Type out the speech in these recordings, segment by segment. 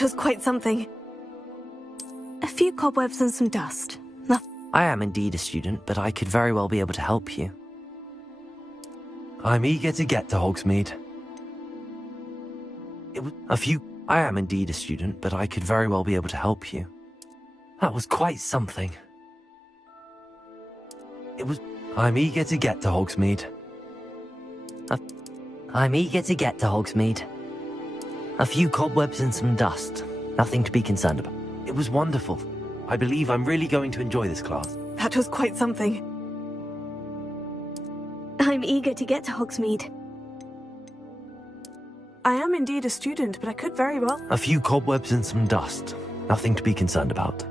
That was quite something. A few cobwebs and some dust. I am indeed a student, but I could very well be able to help you. I'm eager to get to Hogsmeade. I am indeed a student, but I could very well be able to help you. That was quite something. I'm eager to get to Hogsmeade. I'm eager to get to Hogsmeade. A few cobwebs and some dust. Nothing to be concerned about. It was wonderful. I believe I'm really going to enjoy this class. That was quite something. I'm eager to get to Hogsmeade. I am indeed a student, but I could very well... A few cobwebs and some dust. Nothing to be concerned about.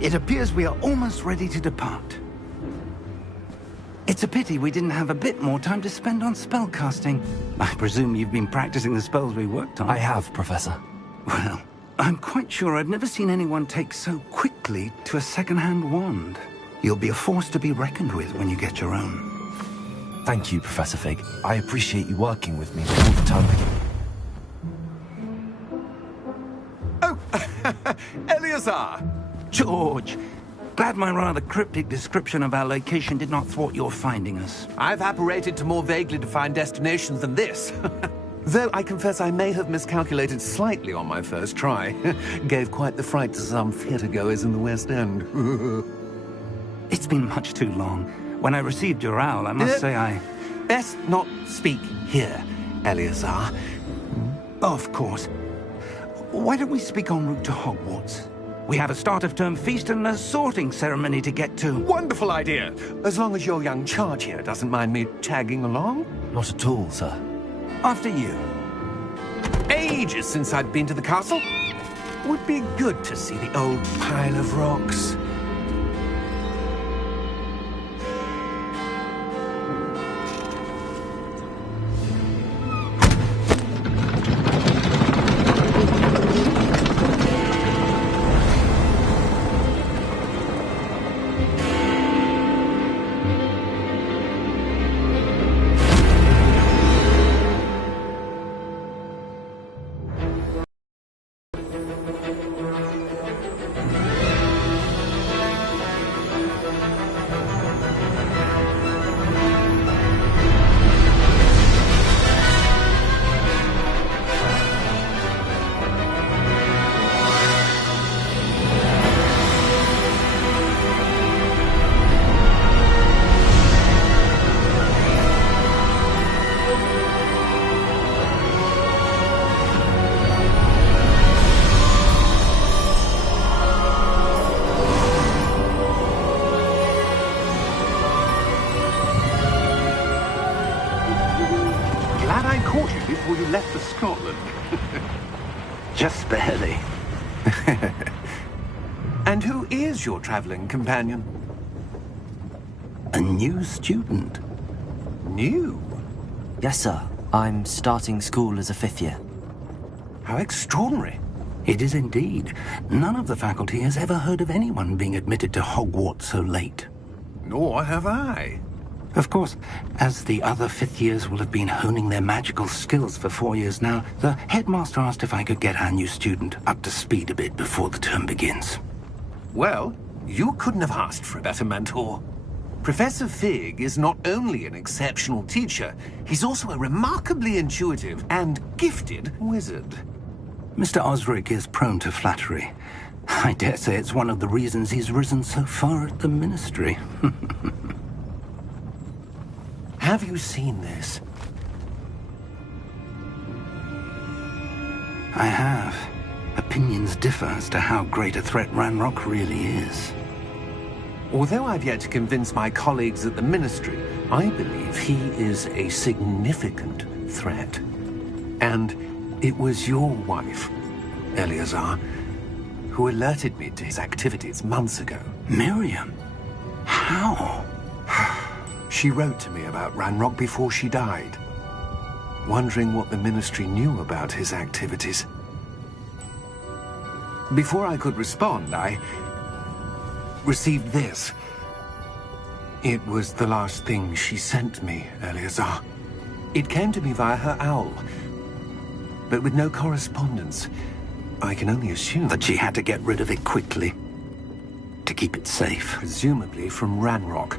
It appears we are almost ready to depart. It's a pity we didn't have a bit more time to spend on spellcasting. I presume you've been practicing the spells we worked on. I have, Professor. Well, I'm quite sure I've never seen anyone take so quickly to a second-hand wand. You'll be a force to be reckoned with when you get your own. Thank you, Professor Fig. I appreciate you working with me all the time. Oh, Eleazar! George! Glad my rather cryptic description of our location did not thwart your finding us. I've apparated to more vaguely defined destinations than this. Though I confess I may have miscalculated slightly on my first try. Gave quite the fright to some theatre-goers in the West End. It's been much too long. When I received your owl, I must say I... Best not speak here, Eleazar. Of course. Why don't we speak en route to Hogwarts? We have a start-of-term feast and a sorting ceremony to get to. Wonderful idea! As long as your young charge here doesn't mind me tagging along. Not at all, sir. After you. Ages since I'd been to the castle. Would be good to see the old pile of rocks. Before you left for Scotland. Just barely. And who is your traveling companion? A new student. New? Yes, sir. I'm starting school as a 5th year. How extraordinary. It is indeed. None of the faculty has ever heard of anyone being admitted to Hogwarts so late. Nor have I. Of course, as the other 5th years will have been honing their magical skills for 4 years now, the headmaster asked if I could get our new student up to speed a bit before the term begins. Well, you couldn't have asked for a better mentor. Professor Fig is not only an exceptional teacher, he's also a remarkably intuitive and gifted wizard. Mr. Osric is prone to flattery. I dare say it's one of the reasons he's risen so far at the Ministry. Have you seen this? I have. Opinions differ as to how great a threat Ranrock really is. Although I've yet to convince my colleagues at the Ministry, I believe he is a significant threat. And it was your wife, Eleazar, who alerted me to his activities months ago. Miriam? How? She wrote to me about Ranrock before she died, wondering what the Ministry knew about his activities. Before I could respond, I received this. It was the last thing she sent me, Eleazar. It came to me via her owl, but with no correspondence. I can only assume That she had to get rid of it quickly, to keep it safe. presumably from Ranrock.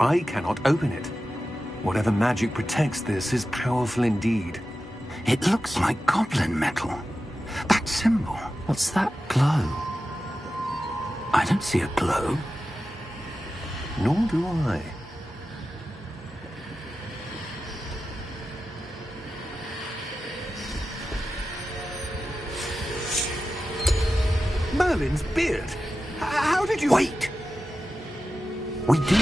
I cannot open it. Whatever magic protects this is powerful indeed. It looks like goblin metal. That symbol. What's that glow? I don't see a glow. Nor do I. Merlin's beard. How did you... Wait! We do...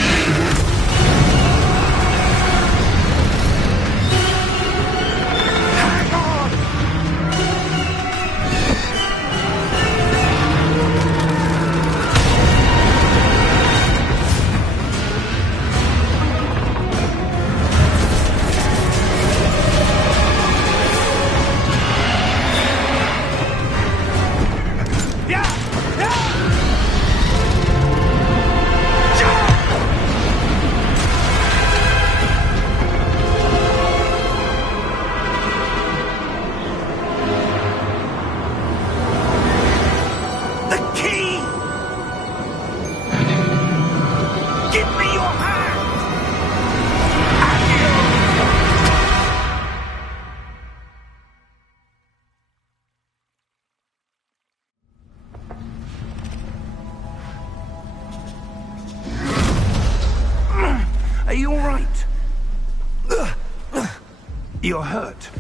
You're hurt.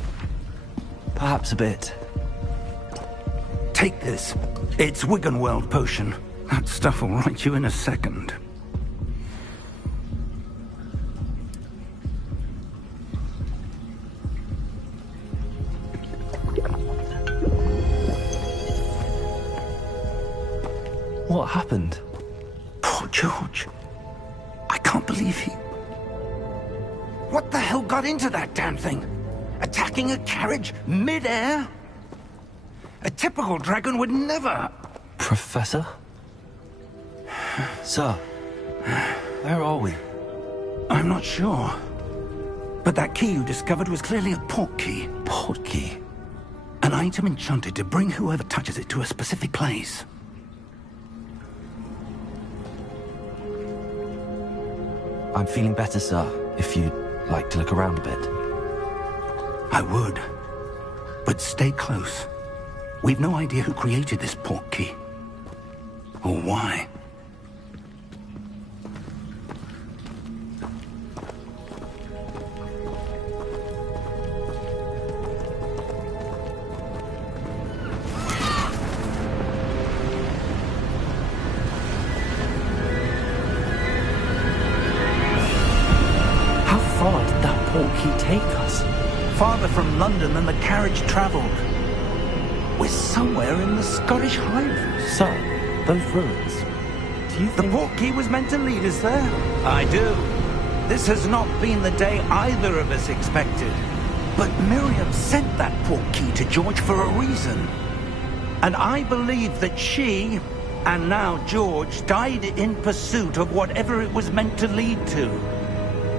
Perhaps a bit. Take this. It's Wiggenweld potion. That stuff will right you in a second. What happened? Poor George. I can't believe he... What the hell got into that damn thing? Attacking a carriage mid-air? A typical dragon would never... Professor? Sir, where are we? I'm not sure. But that key you discovered was clearly a port key. Port key? An item enchanted to bring whoever touches it to a specific place. I'm feeling better, sir, if you'd like to look around a bit. I would. But stay close. We've no idea who created this port key. Or why. How far did that port key take us? Farther from London than the carriage travelled. We're somewhere in the Scottish Highlands. Sir, those ruins. Do you The think... port key was meant to lead us there? I do. This has not been the day either of us expected. But Miriam sent that port key to George for a reason. And I believe that she, and now George, died in pursuit of whatever it was meant to lead to.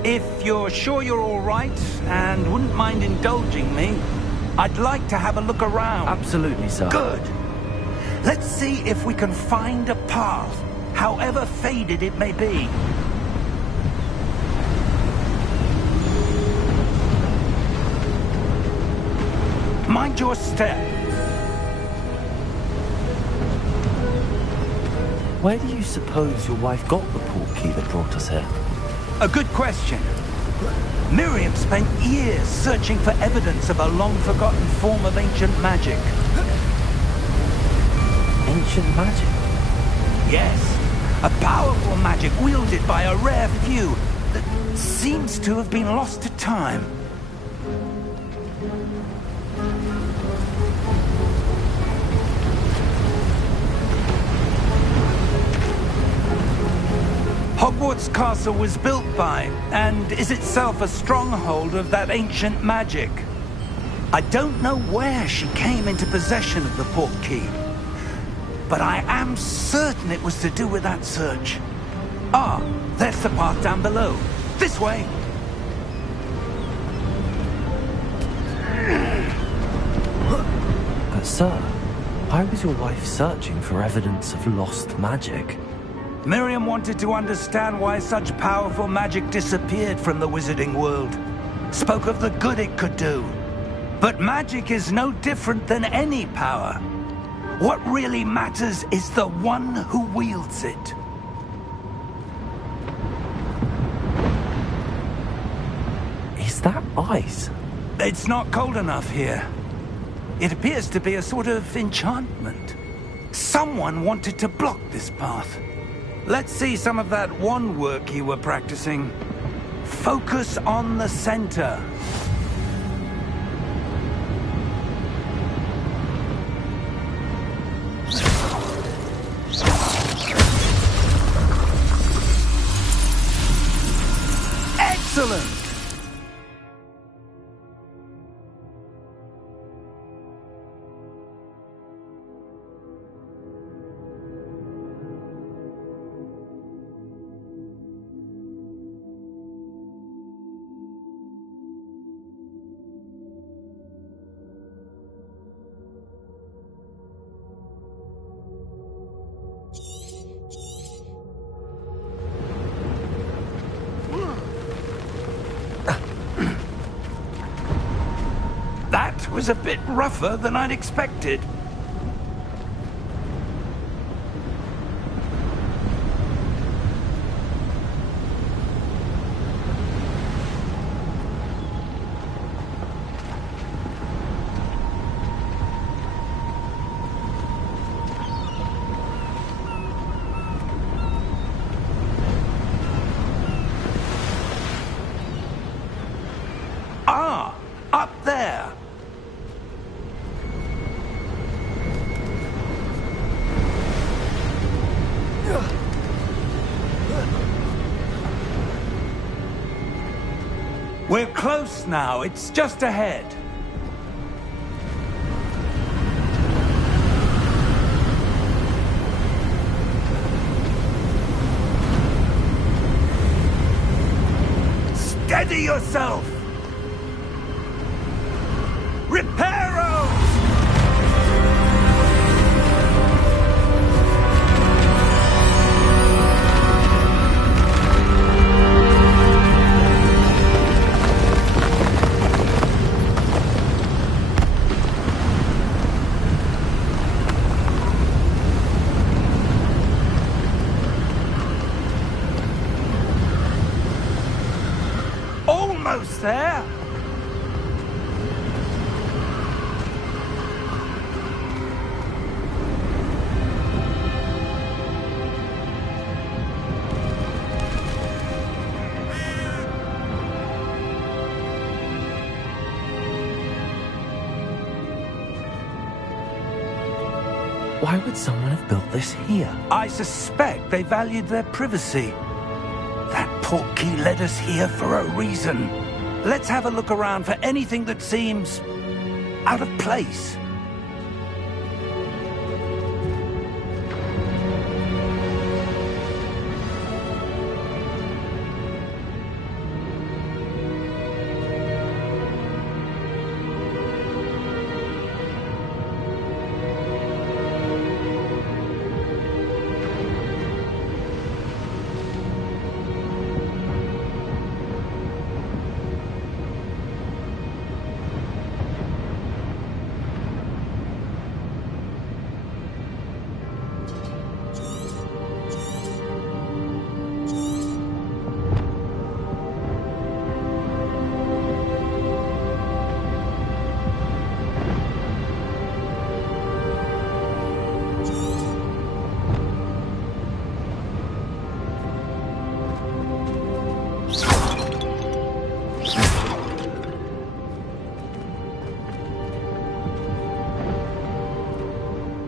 If you're sure you're all right, and wouldn't mind indulging me, I'd like to have a look around. Absolutely, sir. Good. Let's see if we can find a path, however faded it may be. Mind your step. Where do you suppose your wife got the port key that brought us here? A good question. Miriam spent years searching for evidence of a long-forgotten form of ancient magic. Ancient magic? Yes, a powerful magic wielded by a rare few that seems to have been lost to time. Hogwarts Castle was built by, and is itself a stronghold of that ancient magic. I don't know where she came into possession of the port key, but I am certain it was to do with that search. Ah, there's the path down below. This way! But sir, why was your wife searching for evidence of lost magic? Miriam wanted to understand why such powerful magic disappeared from the wizarding world. Spoke of the good it could do. But magic is no different than any power. What really matters is the one who wields it. Is that ice? It's not cold enough here. It appears to be a sort of enchantment. Someone wanted to block this path. Let's see some of that wand work you were practicing. Focus on the center. Excellent! That was a bit rougher than I'd expected. We're close now. It's just ahead. Steady yourself! Reparo! Almost there! Why would someone have built this here? I suspect they valued their privacy. That portkey led us here for a reason. Let's have a look around for anything that seems out of place.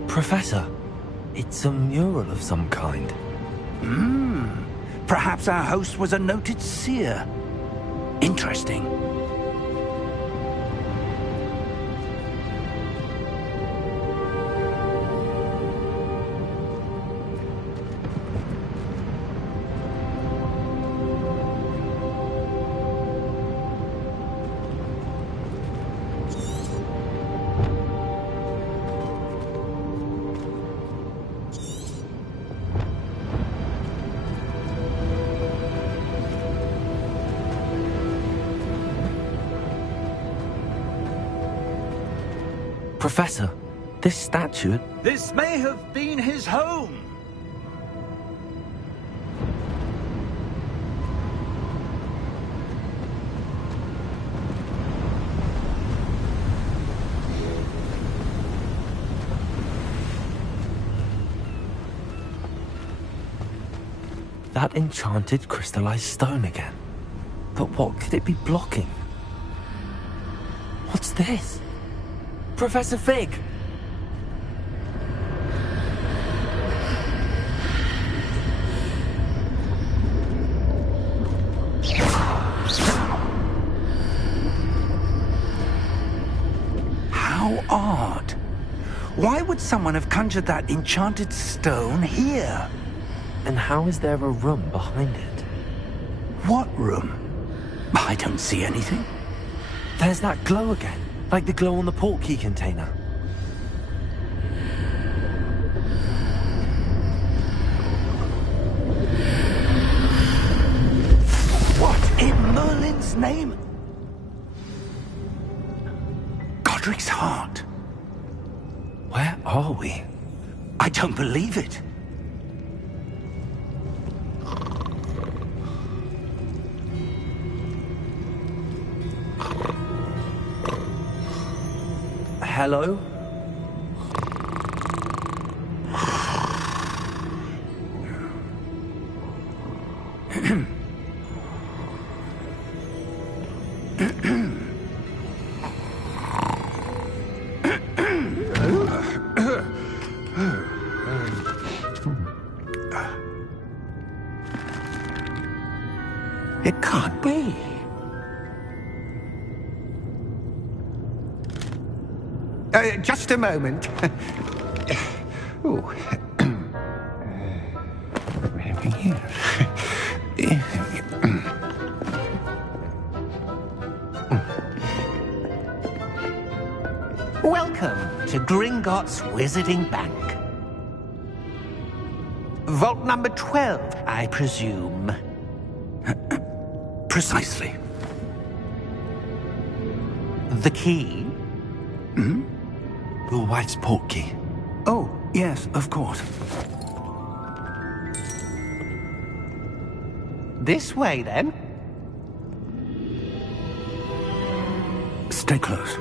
Professor, it's a mural of some kind. Perhaps our host was a noted seer. Interesting. Professor, this statue... This may have been his home. That enchanted crystallized stone again. But what could it be blocking? What's this? Professor Fig! How odd. Why would someone have conjured that enchanted stone here? And how is there a room behind it? What room? I don't see anything. There's that glow again, like the glow on the portkey container. What in Merlin's name? Godric's heart. Where are we? I don't believe it. Hello? It can't be. Just a moment. Ooh. Welcome to Gringotts Wizarding Bank. Vault number 12, I presume. Precisely. The key? Hmm? Your wife's portkey. Oh, yes, of course. This way, then. Stay close.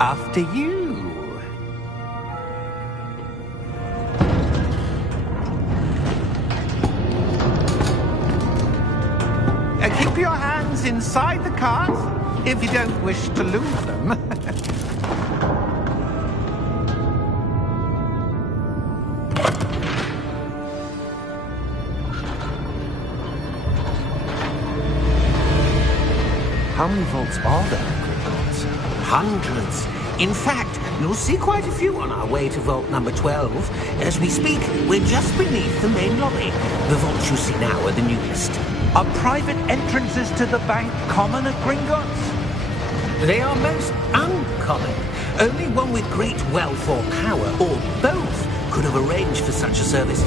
After you. Keep your hands inside the cart if you don't wish to lose them. How many vaults are there in Gringotts? Hundreds. In fact, you'll see quite a few on our way to vault number 12. As we speak, we're just beneath the main lobby. The vaults you see now are the newest. Are private entrances to the bank common at Gringotts? They are most uncommon. Only one with great wealth or power, or both, could have arranged for such a service.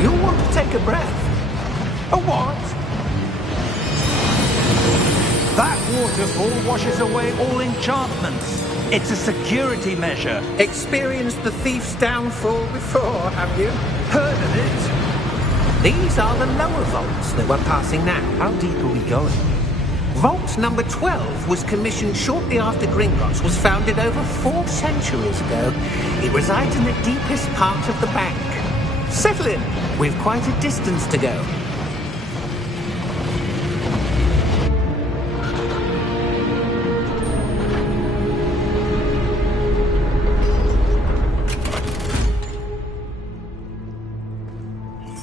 You'll want to take a breath. A what? That waterfall washes away all enchantments. It's a security measure. Experienced the thief's downfall before, have you? Heard of it? These are the lower vaults that we're passing now. How deep are we going? Vault number 12 was commissioned shortly after Gringotts was founded over 4 centuries ago. It resides in the deepest part of the bank. Settle in. We've quite a distance to go.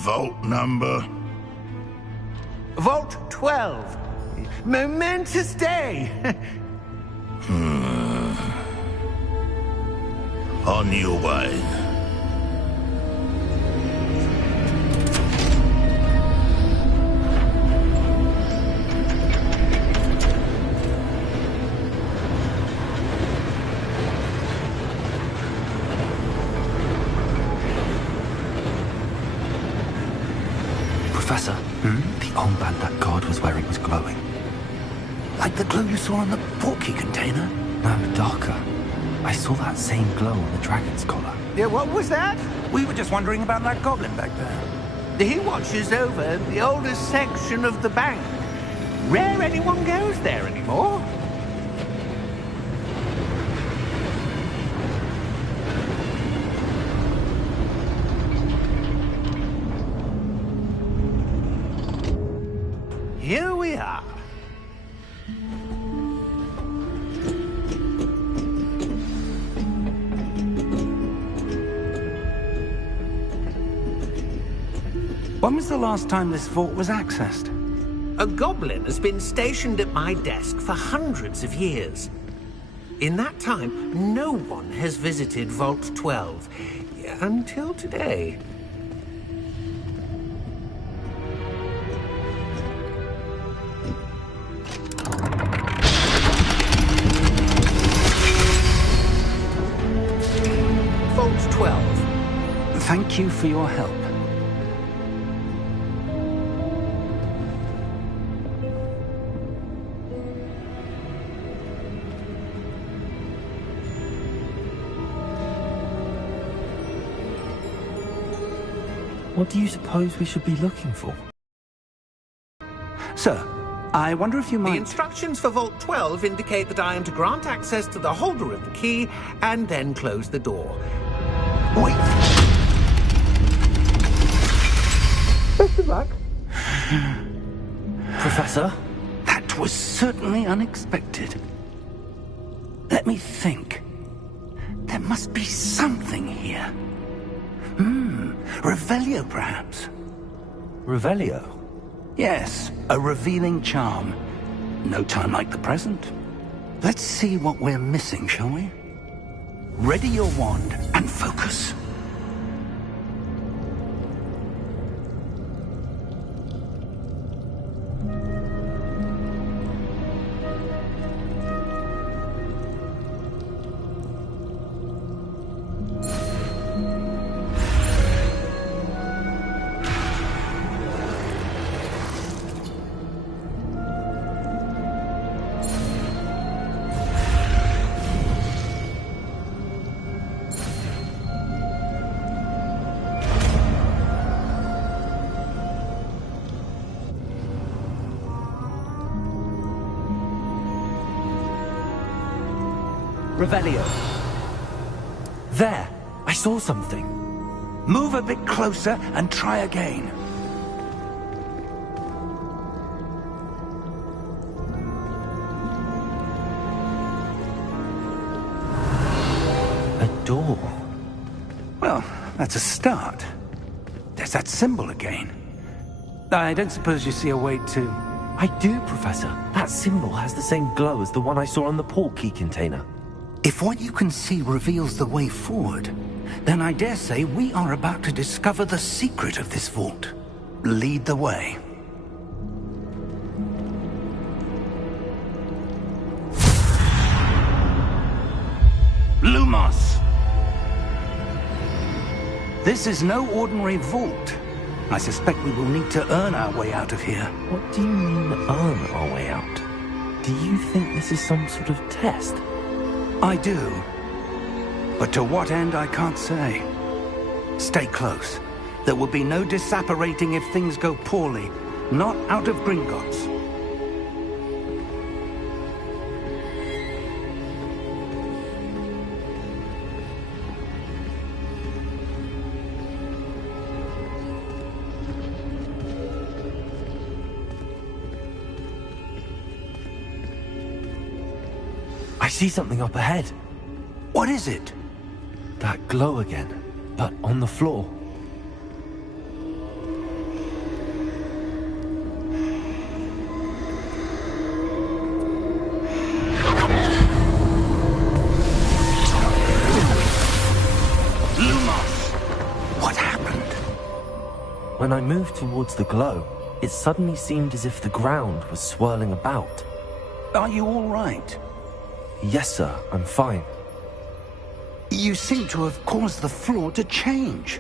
Vault number? Vault 12. Momentous day. On your way. Professor, the armband that guard was wearing was glowing. Like the glow you saw on the portkey container? No, darker. I saw that same glow on the dragon's collar. Yeah, what was that? We were just wondering about that goblin back there. He watches over the oldest section of the bank. Rare anyone goes there anymore. Here we are. When was the last time this vault was accessed? A goblin has been stationed at my desk for hundreds of years. In that time, no one has visited Vault 12 until today. Vault 12. Thank you for your help. What do you suppose we should be looking for? Sir, I wonder if you The might... instructions for Vault 12 indicate that I am to grant access to the holder of the key and then close the door. Wait! Best of luck. Professor? That was certainly unexpected. Let me think. There must be something here. Revelio, perhaps? Revelio? Yes, a revealing charm. No time like the present. Let's see what we're missing, shall we? Ready your wand and focus. Revelio. There! I saw something. Move a bit closer and try again. A door. Well, that's a start. There's that symbol again. I don't suppose you see a way to... I do, Professor. That symbol has the same glow as the one I saw on the portkey container. If what you can see reveals the way forward, then I dare say we are about to discover the secret of this vault. Lead the way. Lumos! This is no ordinary vault. I suspect we will need to earn our way out of here. What do you mean, earn our way out? Do you think this is some sort of test? I do. But to what end, I can't say. Stay close. There will be no disapparating if things go poorly. Not out of Gringotts. I see something up ahead. What is it? That glow again, but on the floor. Lumos! What happened? When I moved towards the glow, it suddenly seemed as if the ground was swirling about. Are you all right? Yes, sir, I'm fine. You seem to have caused the floor to change.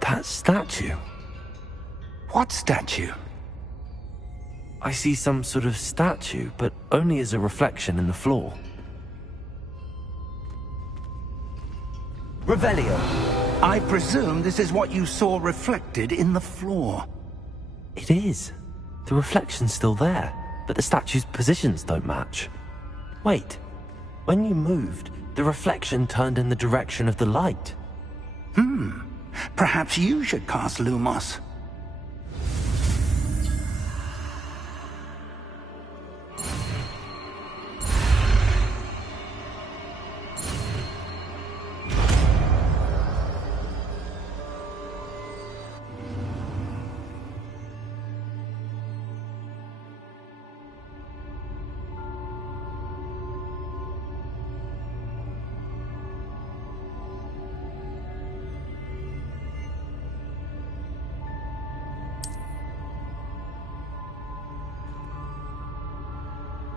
That statue? What statue? I see some sort of statue, but only as a reflection in the floor. Revelio! I presume this is what you saw reflected in the floor. It is. The reflection's still there, but the statue's positions don't match. Wait. When you moved, the reflection turned in the direction of the light. Perhaps you should cast Lumos.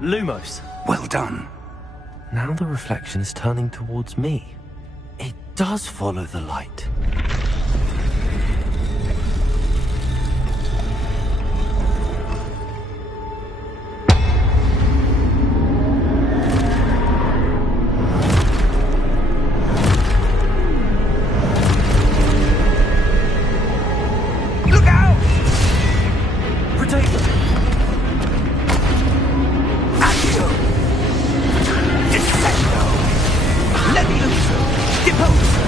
Lumos! Well done. Now the reflection is turning towards me. It does follow the light. Look out! Protect them! Accio! Defendo! Levioso! Deposo!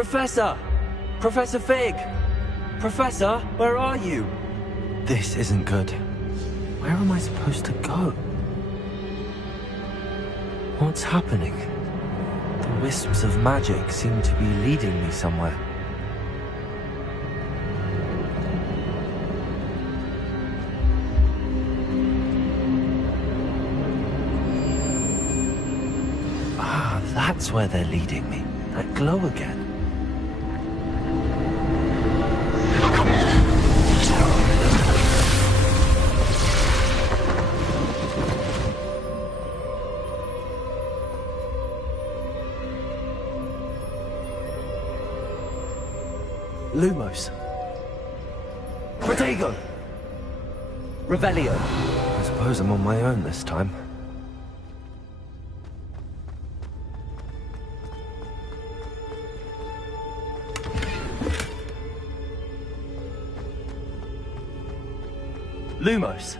Professor! Professor Fig! Professor, where are you? This isn't good. Where am I supposed to go? What's happening? The wisps of magic seem to be leading me somewhere. Ah, that's where they're leading me. That glow again. Lumos. Protego! Revelio. I suppose I'm on my own this time. Lumos.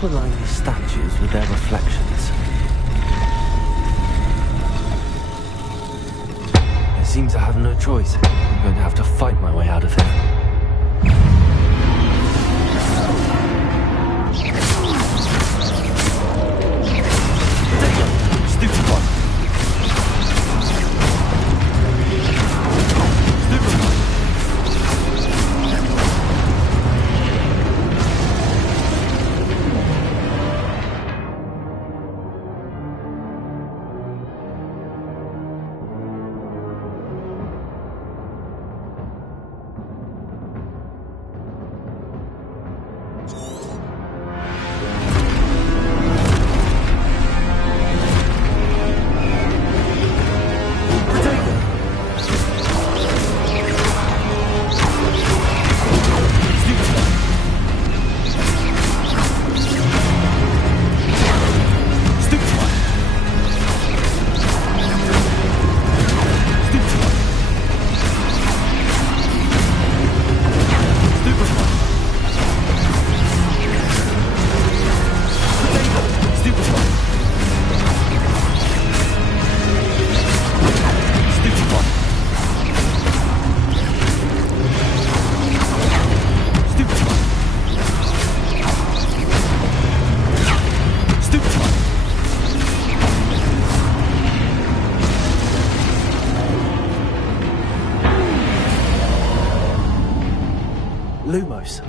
To align these statues with their reflections. It seems I have no choice. I'm going to have to fight my way out of here. Stupid one! Stupid one! Lumos.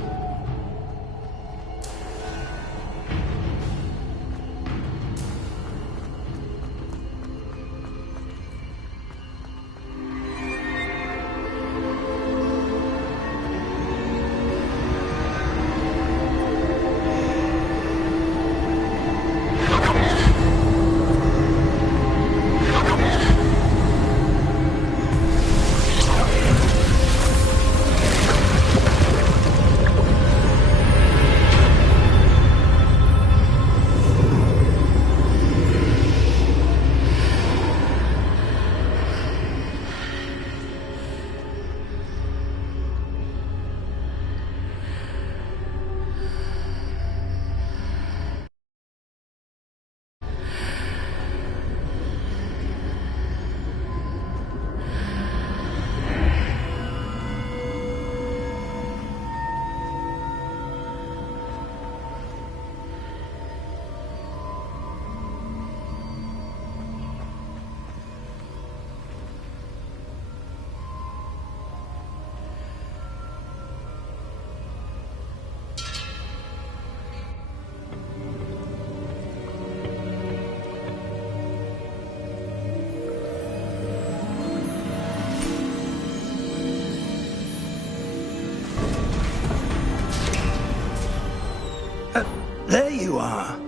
There you are.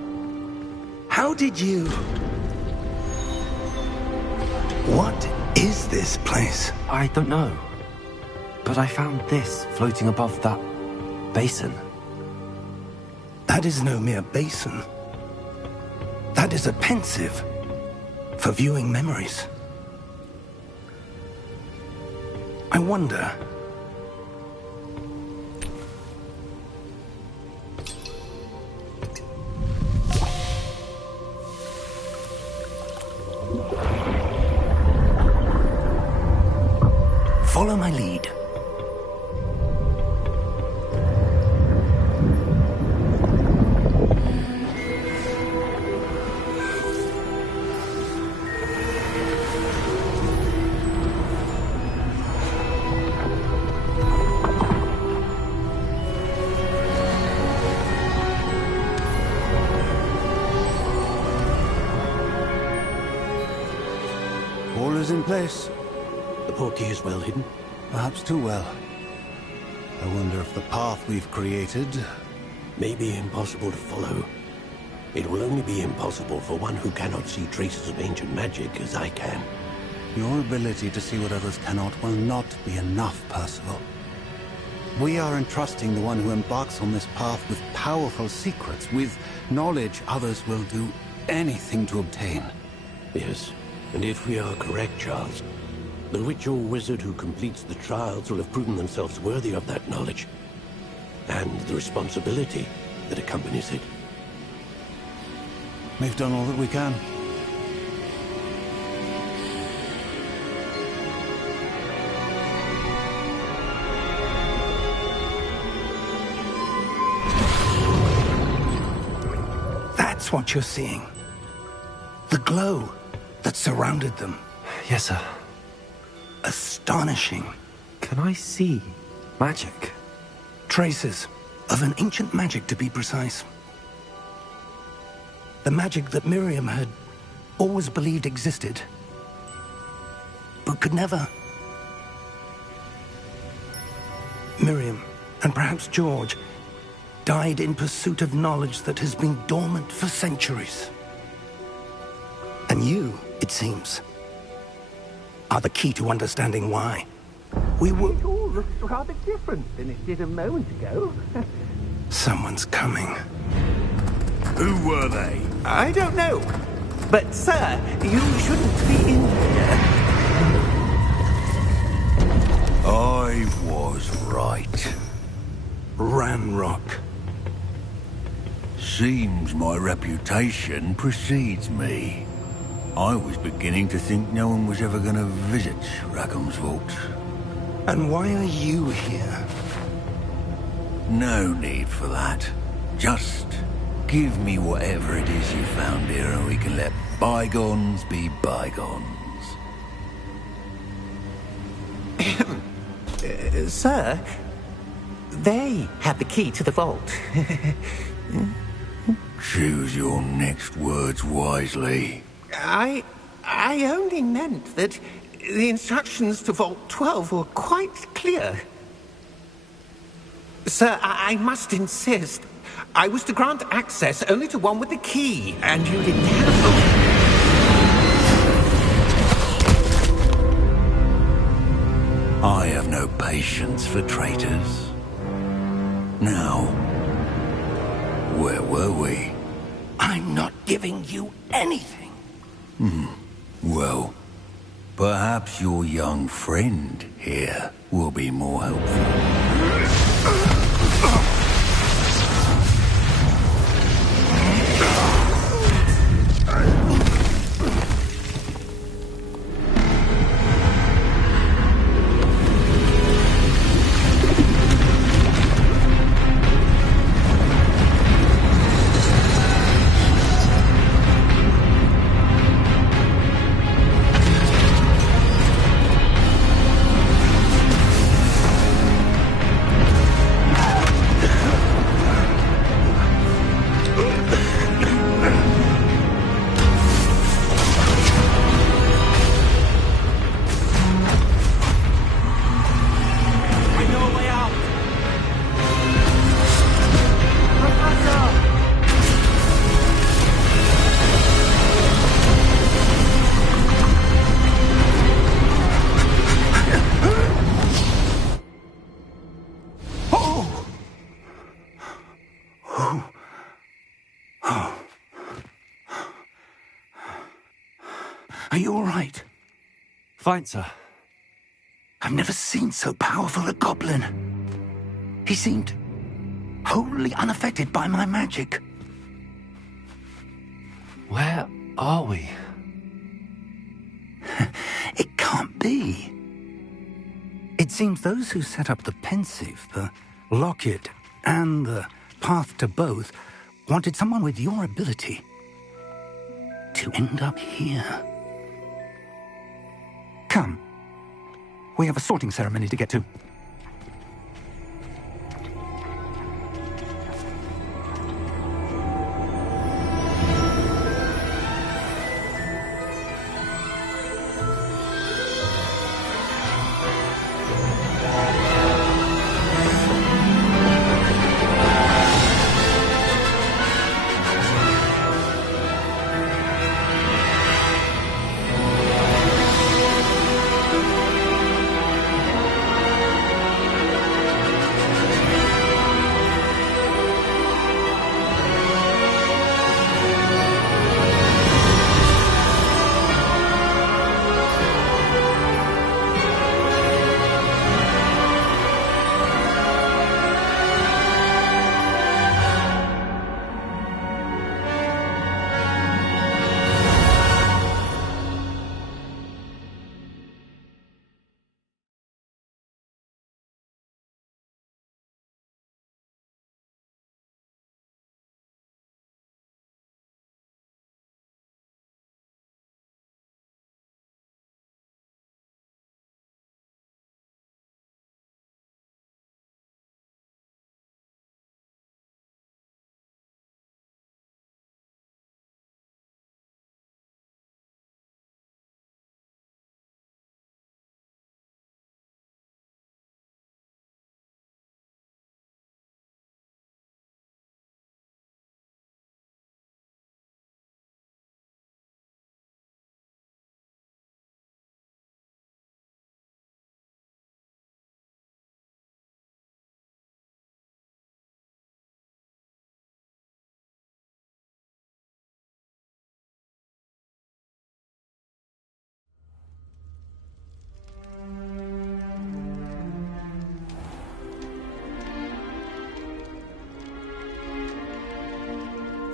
How did you... What is this place? I don't know. But I found this floating above that basin. That is no mere basin. That is a pensive for viewing memories. I wonder... Follow my lead. All is in place. The portkey is well hidden. Perhaps too well. I wonder if the path we've created... May be impossible to follow. It will only be impossible for one who cannot see traces of ancient magic as I can. Your ability to see what others cannot will not be enough, Percival. We are entrusting the one who embarks on this path with powerful secrets, with knowledge others will do anything to obtain. Yes, and if we are correct, Charles, the witch or wizard who completes the trials will have proven themselves worthy of that knowledge, and the responsibility that accompanies it. We've done all that we can. That's what you're seeing. The glow that surrounded them. Yes, sir. Astonishing. Can I see magic? Traces of an ancient magic, to be precise. The magic that Miriam had always believed existed, but could never. Miriam, and perhaps George, died in pursuit of knowledge that has been dormant for centuries. And you, it seems, are the key to understanding why. We were... It all looks rather different than it did a moment ago. Someone's coming. Who were they? I don't know. But, sir, you shouldn't be in here. I was right. Ranrock. Seems my reputation precedes me. I was beginning to think no one was ever going to visit Rackham's vault. And why are you here? No need for that. Just give me whatever it is you found here and we can let bygones be bygones. Sir, they had the key to the vault. Choose your next words wisely. I only meant that the instructions to Vault 12 were quite clear. Sir, I must insist. I was to grant access only to one with the key, and you didn't have them. I have no patience for traitors. Now, where were we? I'm not giving you anything. Well, perhaps your young friend here will be more helpful. Are you all right? Fine, sir. I've never seen so powerful a goblin. He seemed wholly unaffected by my magic. Where are we? It can't be. It seems those who set up the pensive, the locket, and the path to both wanted someone with your ability to end up here. Come. We have a sorting ceremony to get to.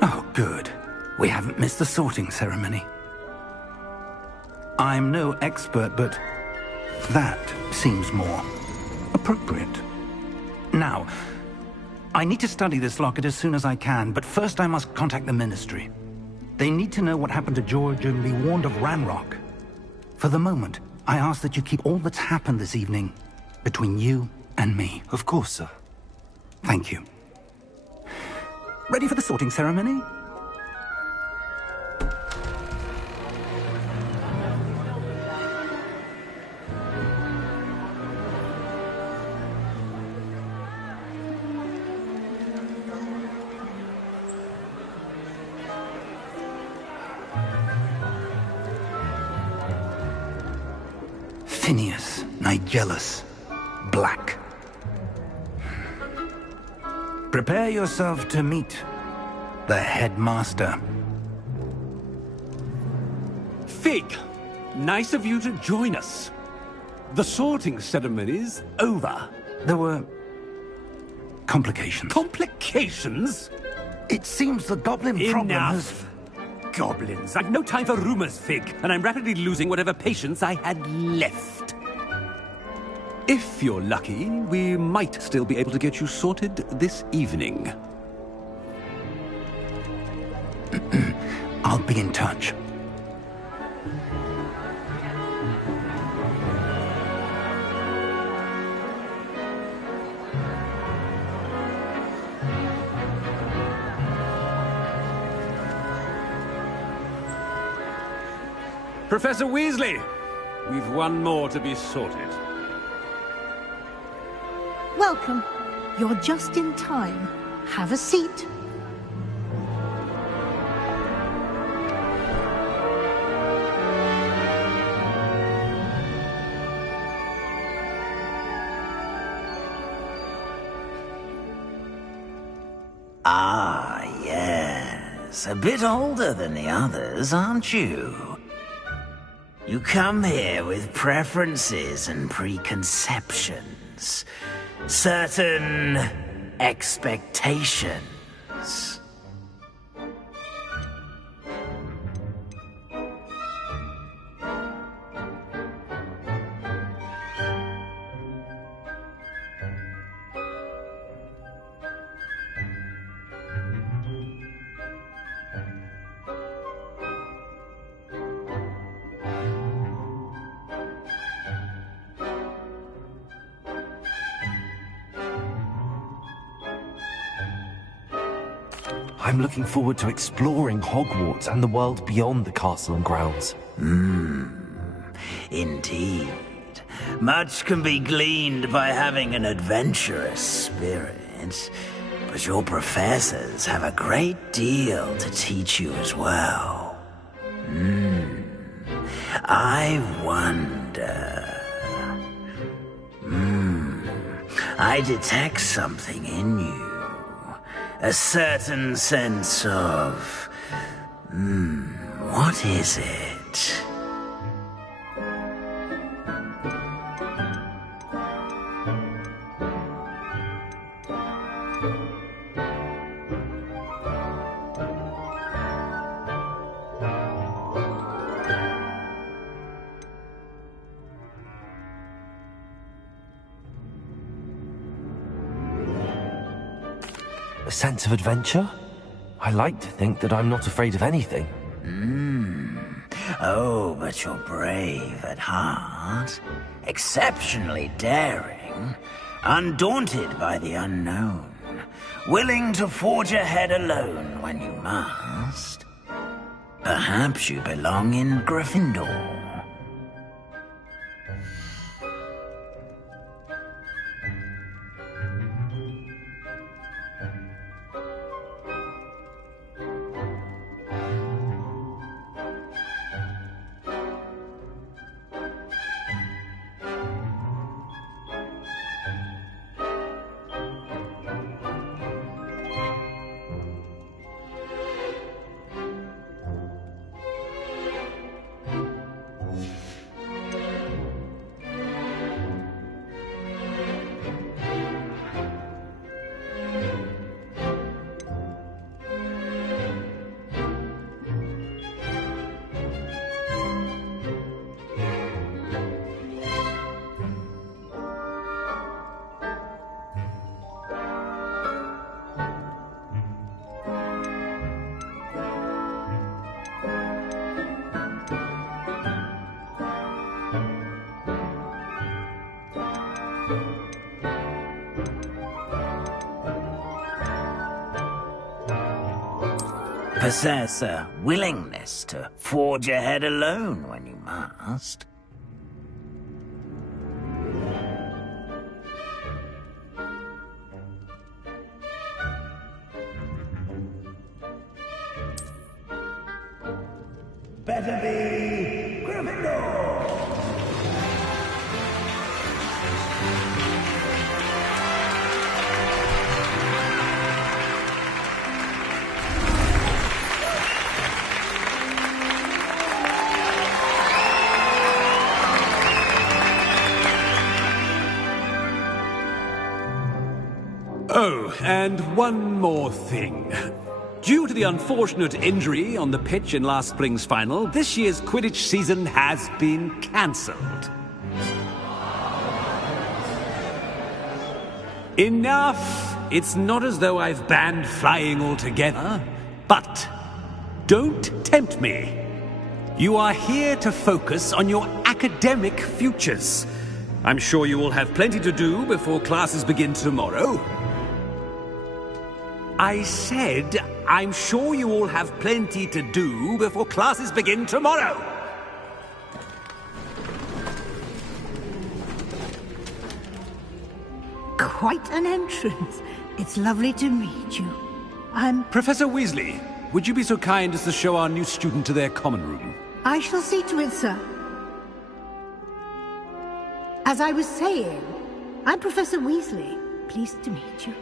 Oh, good. We haven't missed the sorting ceremony. I'm no expert, but that seems more appropriate. Now, I need to study this locket as soon as I can, but first I must contact the Ministry. They need to know what happened to George and be warned of Ranrock. For the moment, I ask that you keep all that's happened this evening between you and me. Of course, sir. Thank you. Ready for the sorting ceremony? Phineas, Nigellus, Black. Prepare yourself to meet the headmaster. Fig, nice of you to join us. The sorting ceremony's over. There were complications. Complications? It seems the goblin problem has... Enough! Goblins. I've no time for rumors, Fig, and I'm rapidly losing whatever patience I had left. If you're lucky, we might still be able to get you sorted this evening. I'll be in touch. Professor Weasley, we've one more to be sorted. Welcome. You're just in time. Have a seat. Ah, yes. A bit older than the others, aren't you? You come here with preferences and preconceptions. Certain expectations. I'm looking forward to exploring Hogwarts and the world beyond the castle and grounds. Indeed. Much can be gleaned by having an adventurous spirit, but your professors have a great deal to teach you as well. I wonder... I detect something in you. A certain sense of... what is it? A sense of adventure? I like to think that I'm not afraid of anything. Oh, but you're brave at heart. Exceptionally daring. Undaunted by the unknown. Willing to forge ahead alone when you must. Perhaps you belong in Gryffindor. Possess a willingness to forge ahead alone when you must. Better be Gryffindor! Oh, and one more thing. Due to the unfortunate injury on the pitch in last spring's final, this year's Quidditch season has been cancelled. Enough! It's not as though I've banned flying altogether, but don't tempt me. You are here to focus on your academic futures. I'm sure you will have plenty to do before classes begin tomorrow. I said, I'm sure you all have plenty to do before classes begin tomorrow. Quite an entrance. It's lovely to meet you. I'm... Professor Weasley, would you be so kind as to show our new student to their common room? I shall see to it, sir. As I was saying, I'm Professor Weasley. Pleased to meet you.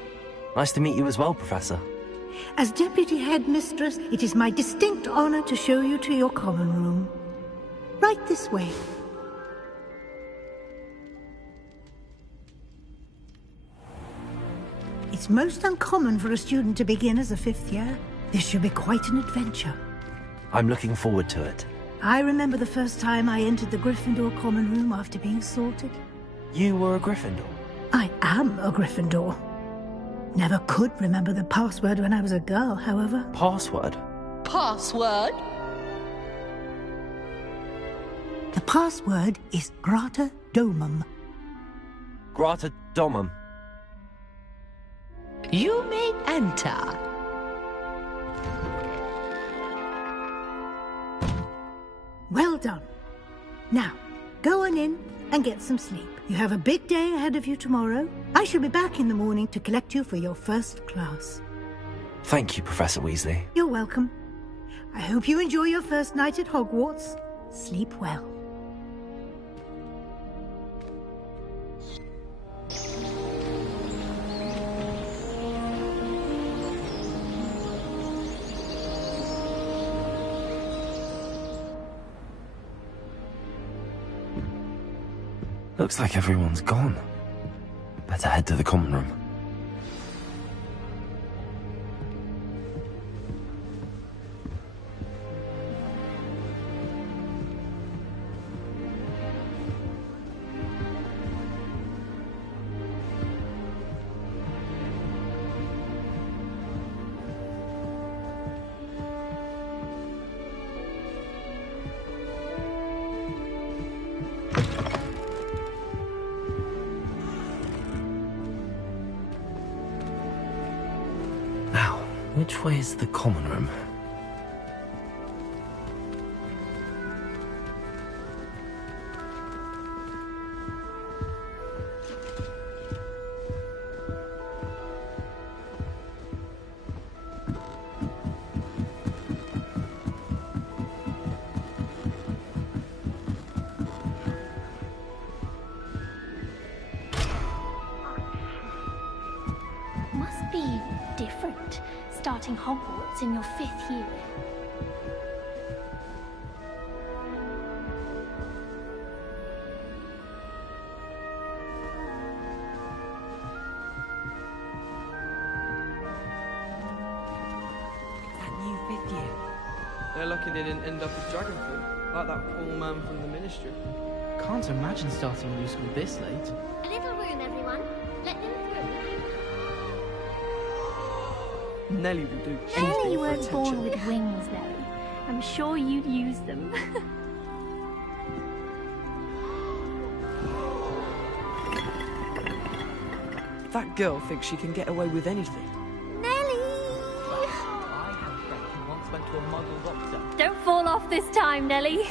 Nice to meet you as well, Professor. As Deputy Headmistress, it is my distinct honor to show you to your common room. Right this way. It's most uncommon for a student to begin as a 5th year. This should be quite an adventure. I'm looking forward to it. I remember the first time I entered the Gryffindor common room after being sorted. You were a Gryffindor? I am a Gryffindor. Never could remember the password when I was a girl, however. Password? Password? The password is Grata Domum. Grata Domum. You may enter. Well done. Now, go on in and get some sleep. You have a big day ahead of you tomorrow. I shall be back in the morning to collect you for your first class. Thank you, Professor Weasley. You're welcome. I hope you enjoy your first night at Hogwarts. Sleep well. Looks like everyone's gone. Better head to the common room. Which way is the common room? Must be different, starting Hogwarts in your 5th year. That new 5th year. They're lucky they didn't end up as dragon fruit, like that poor man from the Ministry. Can't imagine starting a new school this late. A little room, everyone. Let them through. Nelly will do Surely anything you for weren't born attention. with wings, Nelly. I'm sure you'd use them. That girl thinks she can get away with anything. Nelly! I had a friend who once went to a muggle doctor. Don't fall off this time, Nelly.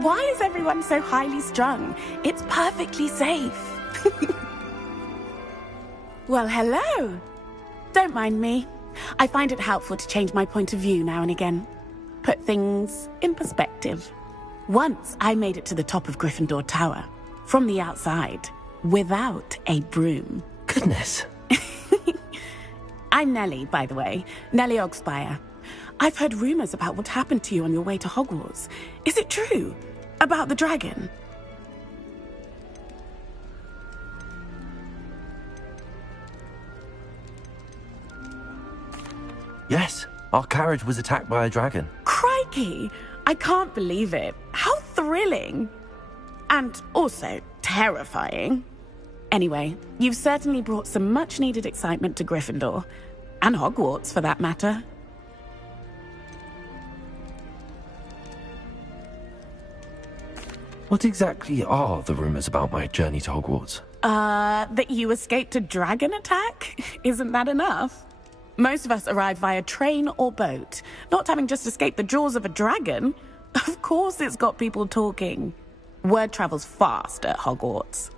Why is everyone so highly strung? It's perfectly safe. Well, hello. Don't mind me. I find it helpful to change my point of view now and again. Put things in perspective. Once I made it to the top of Gryffindor Tower, from the outside, without a broom. Goodness. I'm Nellie, by the way. Nellie Ogspire. I've heard rumors about what happened to you on your way to Hogwarts. Is it true? About the dragon? Yes, our carriage was attacked by a dragon. Crikey! I can't believe it. How thrilling! And also terrifying. Anyway, you've certainly brought some much-needed excitement to Gryffindor. And Hogwarts, for that matter. What exactly are the rumors about my journey to Hogwarts? That you escaped a dragon attack? Isn't that enough? Most of us arrive via train or boat, not having just escaped the jaws of a dragon. Of course it's got people talking. Word travels fast at Hogwarts.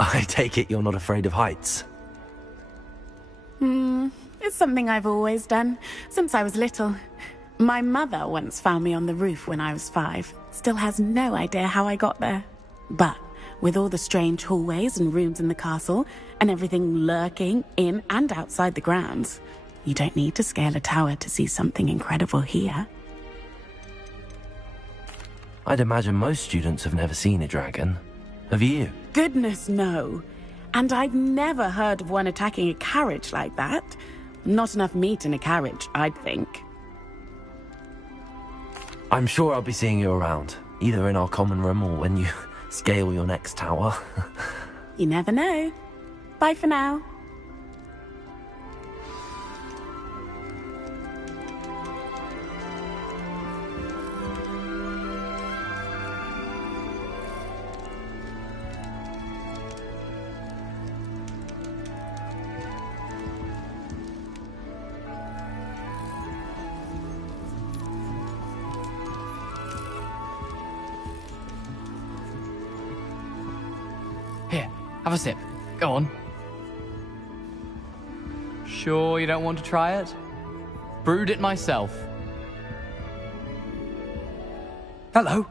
I take it you're not afraid of heights. It's something I've always done, since I was little. My mother once found me on the roof when I was 5. Still has no idea how I got there. But with all the strange hallways and rooms in the castle, and everything lurking in and outside the grounds, you don't need to scale a tower to see something incredible here. I'd imagine most students have never seen a dragon. Have you? Goodness, no. And I've never heard of one attacking a carriage like that. Not enough meat in a carriage, I'd think. I'm sure I'll be seeing you around, either in our common room or when you scale your next tower. You never know. Bye for now. Here, have a sip. Go on. Sure you don't want to try it? Brewed it myself. Hello,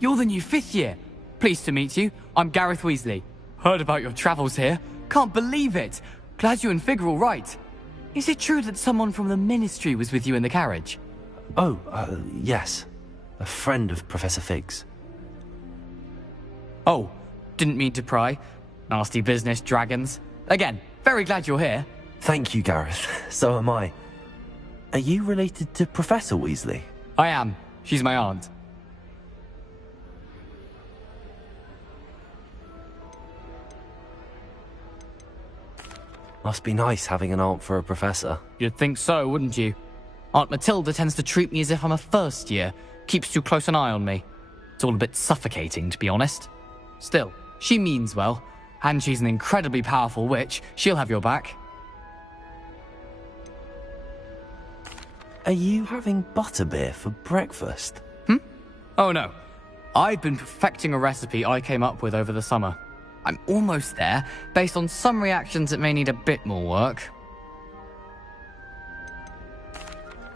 you're the new 5th year. Pleased to meet you. I'm Gareth Weasley. Heard about your travels here. Can't believe it. Glad you and Fig are all right. Is it true that someone from the Ministry was with you in the carriage? Oh, yes. A friend of Professor Fig's. Oh, didn't mean to pry. Nasty business, dragons. Again, very glad you're here. Thank you, Gareth. So am I. Are you related to Professor Weasley? I am. She's my aunt. Must be nice having an aunt for a professor. You'd think so, wouldn't you? Aunt Matilda tends to treat me as if I'm a first year. Keeps too close an eye on me. It's all a bit suffocating, to be honest. Still, she means well. And she's an incredibly powerful witch. She'll have your back. Are you having butterbeer for breakfast? Oh no. I've been perfecting a recipe I came up with over the summer. I'm almost there, based on some reactions that may need a bit more work.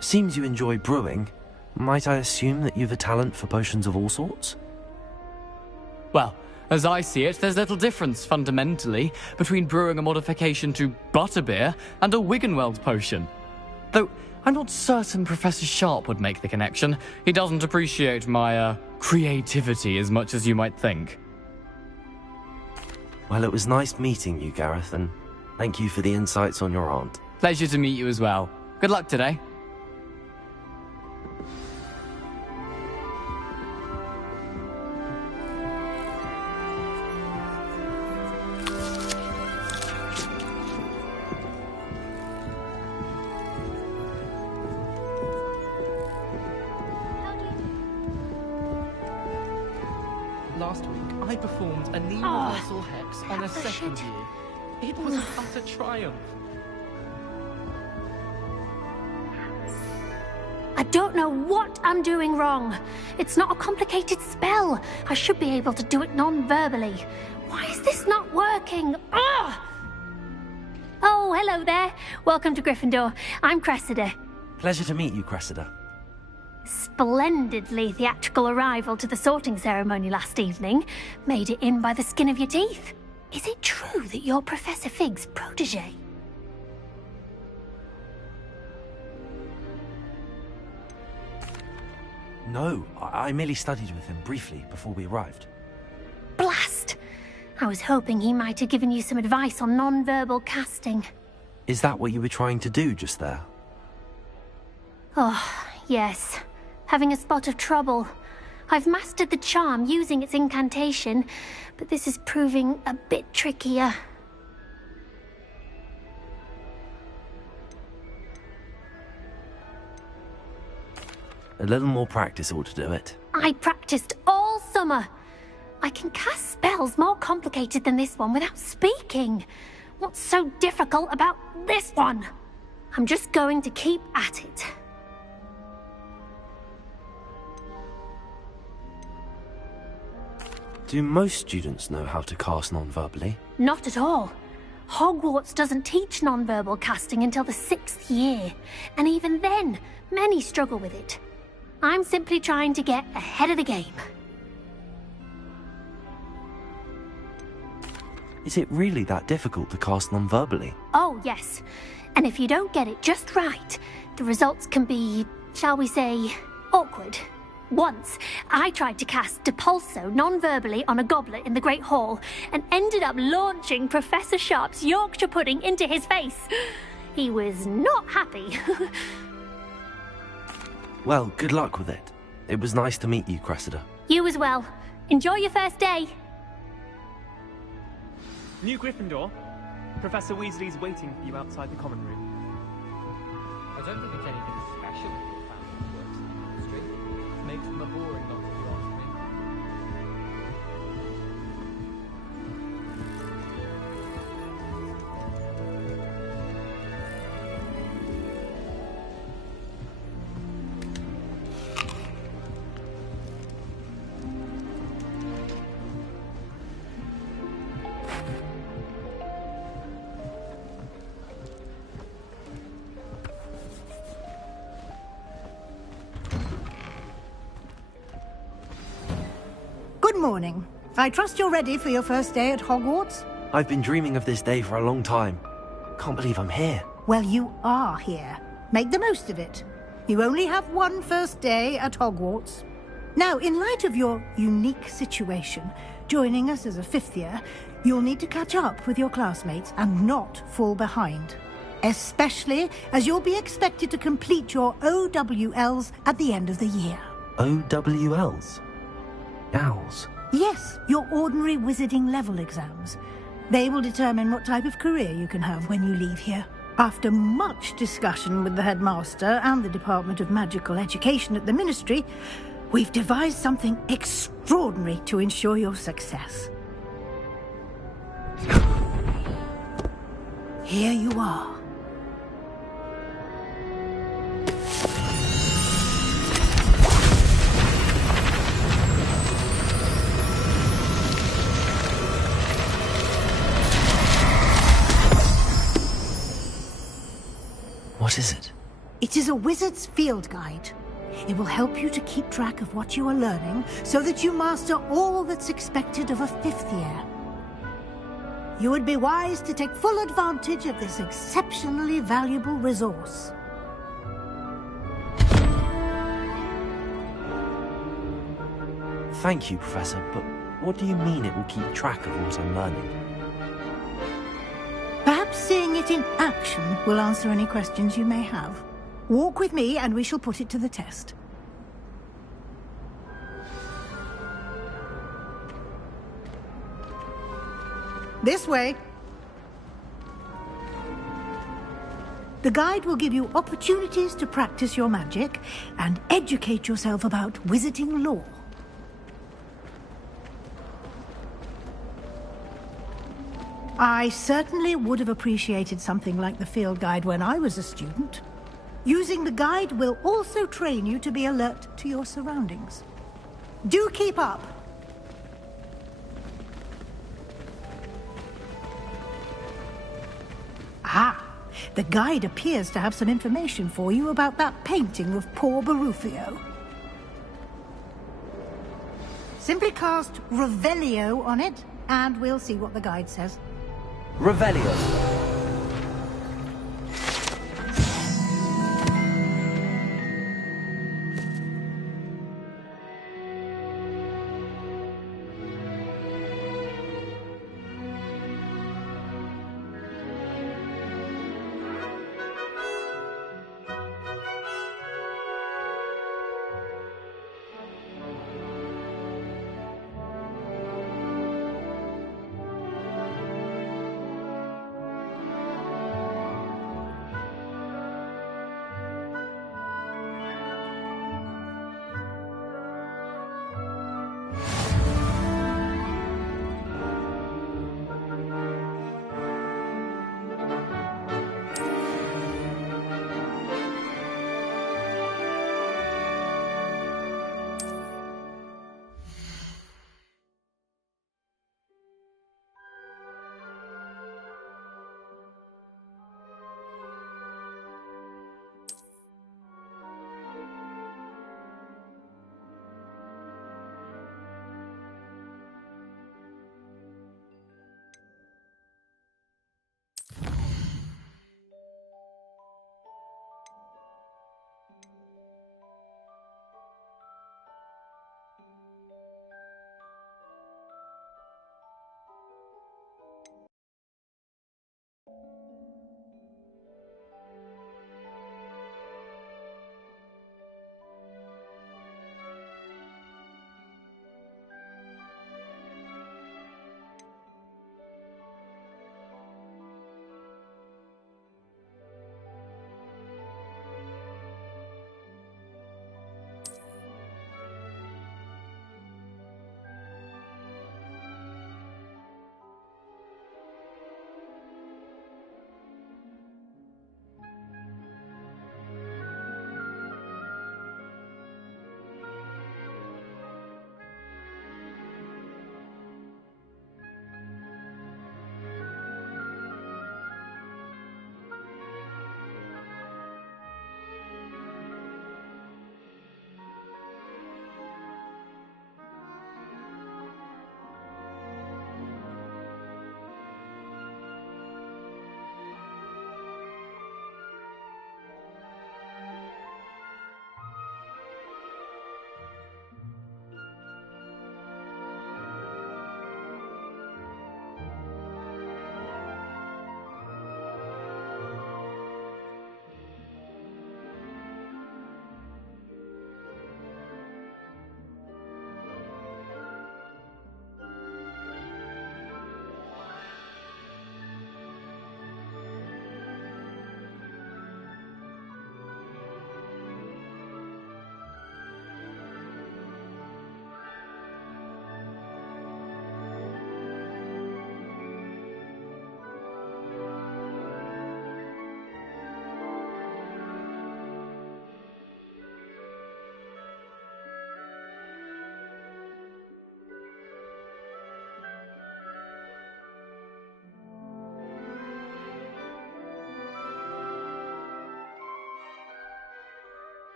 Seems you enjoy brewing. Might I assume that you've a talent for potions of all sorts? Well, as I see it, there's little difference, fundamentally, between brewing a modification to butterbeer and a Wiggenweld potion. Though, I'm not certain Professor Sharp would make the connection. He doesn't appreciate my, creativity as much as you might think. Well, it was nice meeting you, Gareth, and thank you for the insights on your aunt. Pleasure to meet you as well. Good luck today. Last week, I performed a knee reversal hex on a second year. It was an utter triumph. I don't know what I'm doing wrong. It's not a complicated spell. I should be able to do it non-verbally. Why is this not working? Ugh! Oh, hello there. Welcome to Gryffindor. I'm Cressida. Pleasure to meet you, Cressida. Splendidly theatrical arrival to the sorting ceremony last evening. Made it in by the skin of your teeth. Is it true that you're Professor Fig's protege? No, I merely studied with him briefly before we arrived. Blast! I was hoping he might have given you some advice on non-verbal casting. Is that what you were trying to do just there? Oh, yes. Having a spot of trouble. I've mastered the charm using its incantation, but this is proving a bit trickier. A little more practice ought to do it. I practiced all summer. I can cast spells more complicated than this one without speaking. What's so difficult about this one? I'm just going to keep at it. Do most students know how to cast non-verbally? Not at all. Hogwarts doesn't teach nonverbal casting until the 6th year, and even then, many struggle with it. I'm simply trying to get ahead of the game. Is it really that difficult to cast non-verbally? Oh, yes. And if you don't get it just right, the results can be, shall we say, awkward. Once, I tried to cast Depulso non-verbally on a goblet in the Great Hall and ended up launching Professor Sharp's Yorkshire pudding into his face. He was not happy. Well, good luck with it. It was nice to meet you, Cressida. You as well. Enjoy your first day. New Gryffindor. Professor Weasley's waiting for you outside the common room. I don't think it's anything special that found works in the industry. Makes them a boring lot if you ask me. Good morning. I trust you're ready for your first day at Hogwarts? I've been dreaming of this day for a long time. Can't believe I'm here. Well, you are here. Make the most of it. You only have one first day at Hogwarts. Now, in light of your unique situation, joining us as a 5th year, you'll need to catch up with your classmates and not fall behind. Especially as you'll be expected to complete your OWLs at the end of the year. OWLs? Owls? Yes, your ordinary wizarding level exams. They will determine what type of career you can have when you leave here. After much discussion with the headmaster and the Department of Magical Education at the Ministry, we've devised something extraordinary to ensure your success. Here you are. What is it? It is a wizard's field guide. It will help you to keep track of what you are learning so that you master all that's expected of a 5th year. You would be wise to take full advantage of this exceptionally valuable resource. Thank you, Professor, but what do you mean it will keep track of what I'm learning? Perhaps seeing it in action will answer any questions you may have. Walk with me and we shall put it to the test. This way. The guide will give you opportunities to practice your magic and educate yourself about wizarding lore. I certainly would have appreciated something like the field guide when I was a student. Using the guide will also train you to be alert to your surroundings. Do keep up! Ah, the guide appears to have some information for you about that painting of poor Barufio. Simply cast Revelio on it, and we'll see what the guide says. Revelio.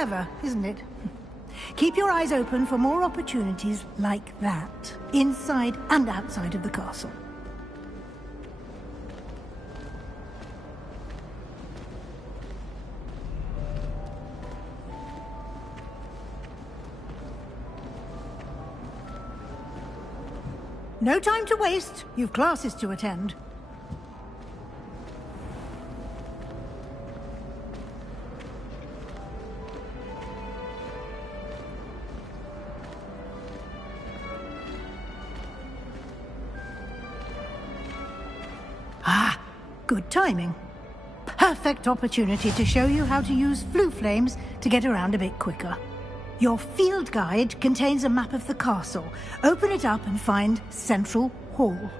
Clever, isn't it? Keep your eyes open for more opportunities like that, inside and outside of the castle. No time to waste. You've classes to attend. Ah, good timing. Perfect opportunity to show you how to use flue flames to get around a bit quicker. Your field guide contains a map of the castle. Open it up and find Central Hall.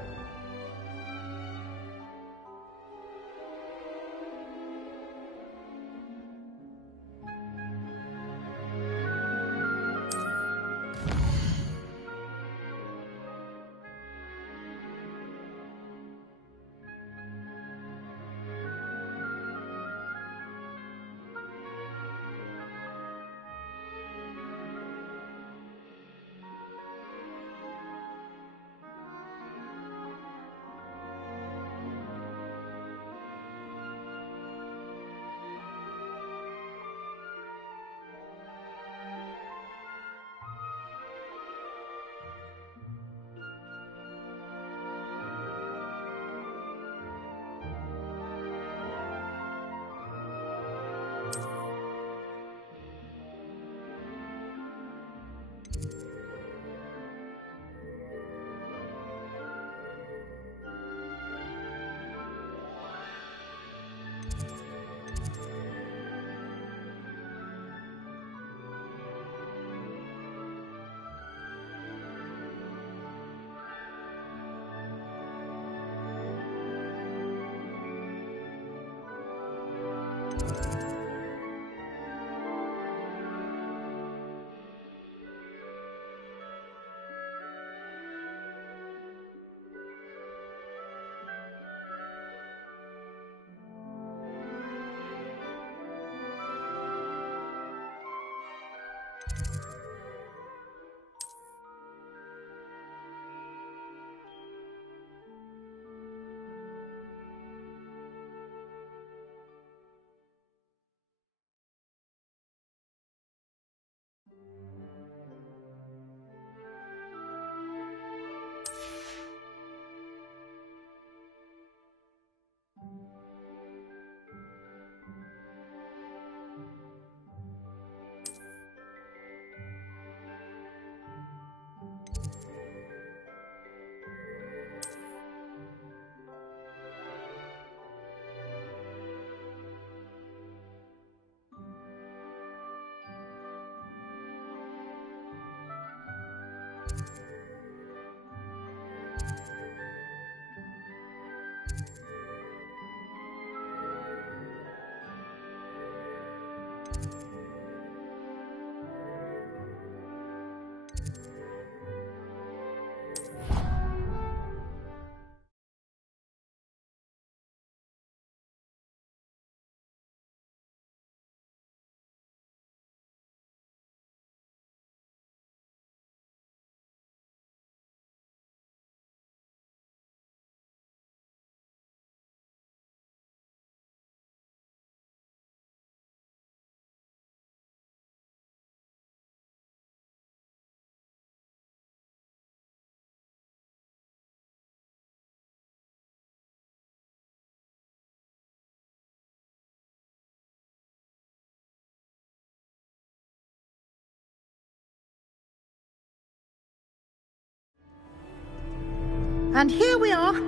And here we are.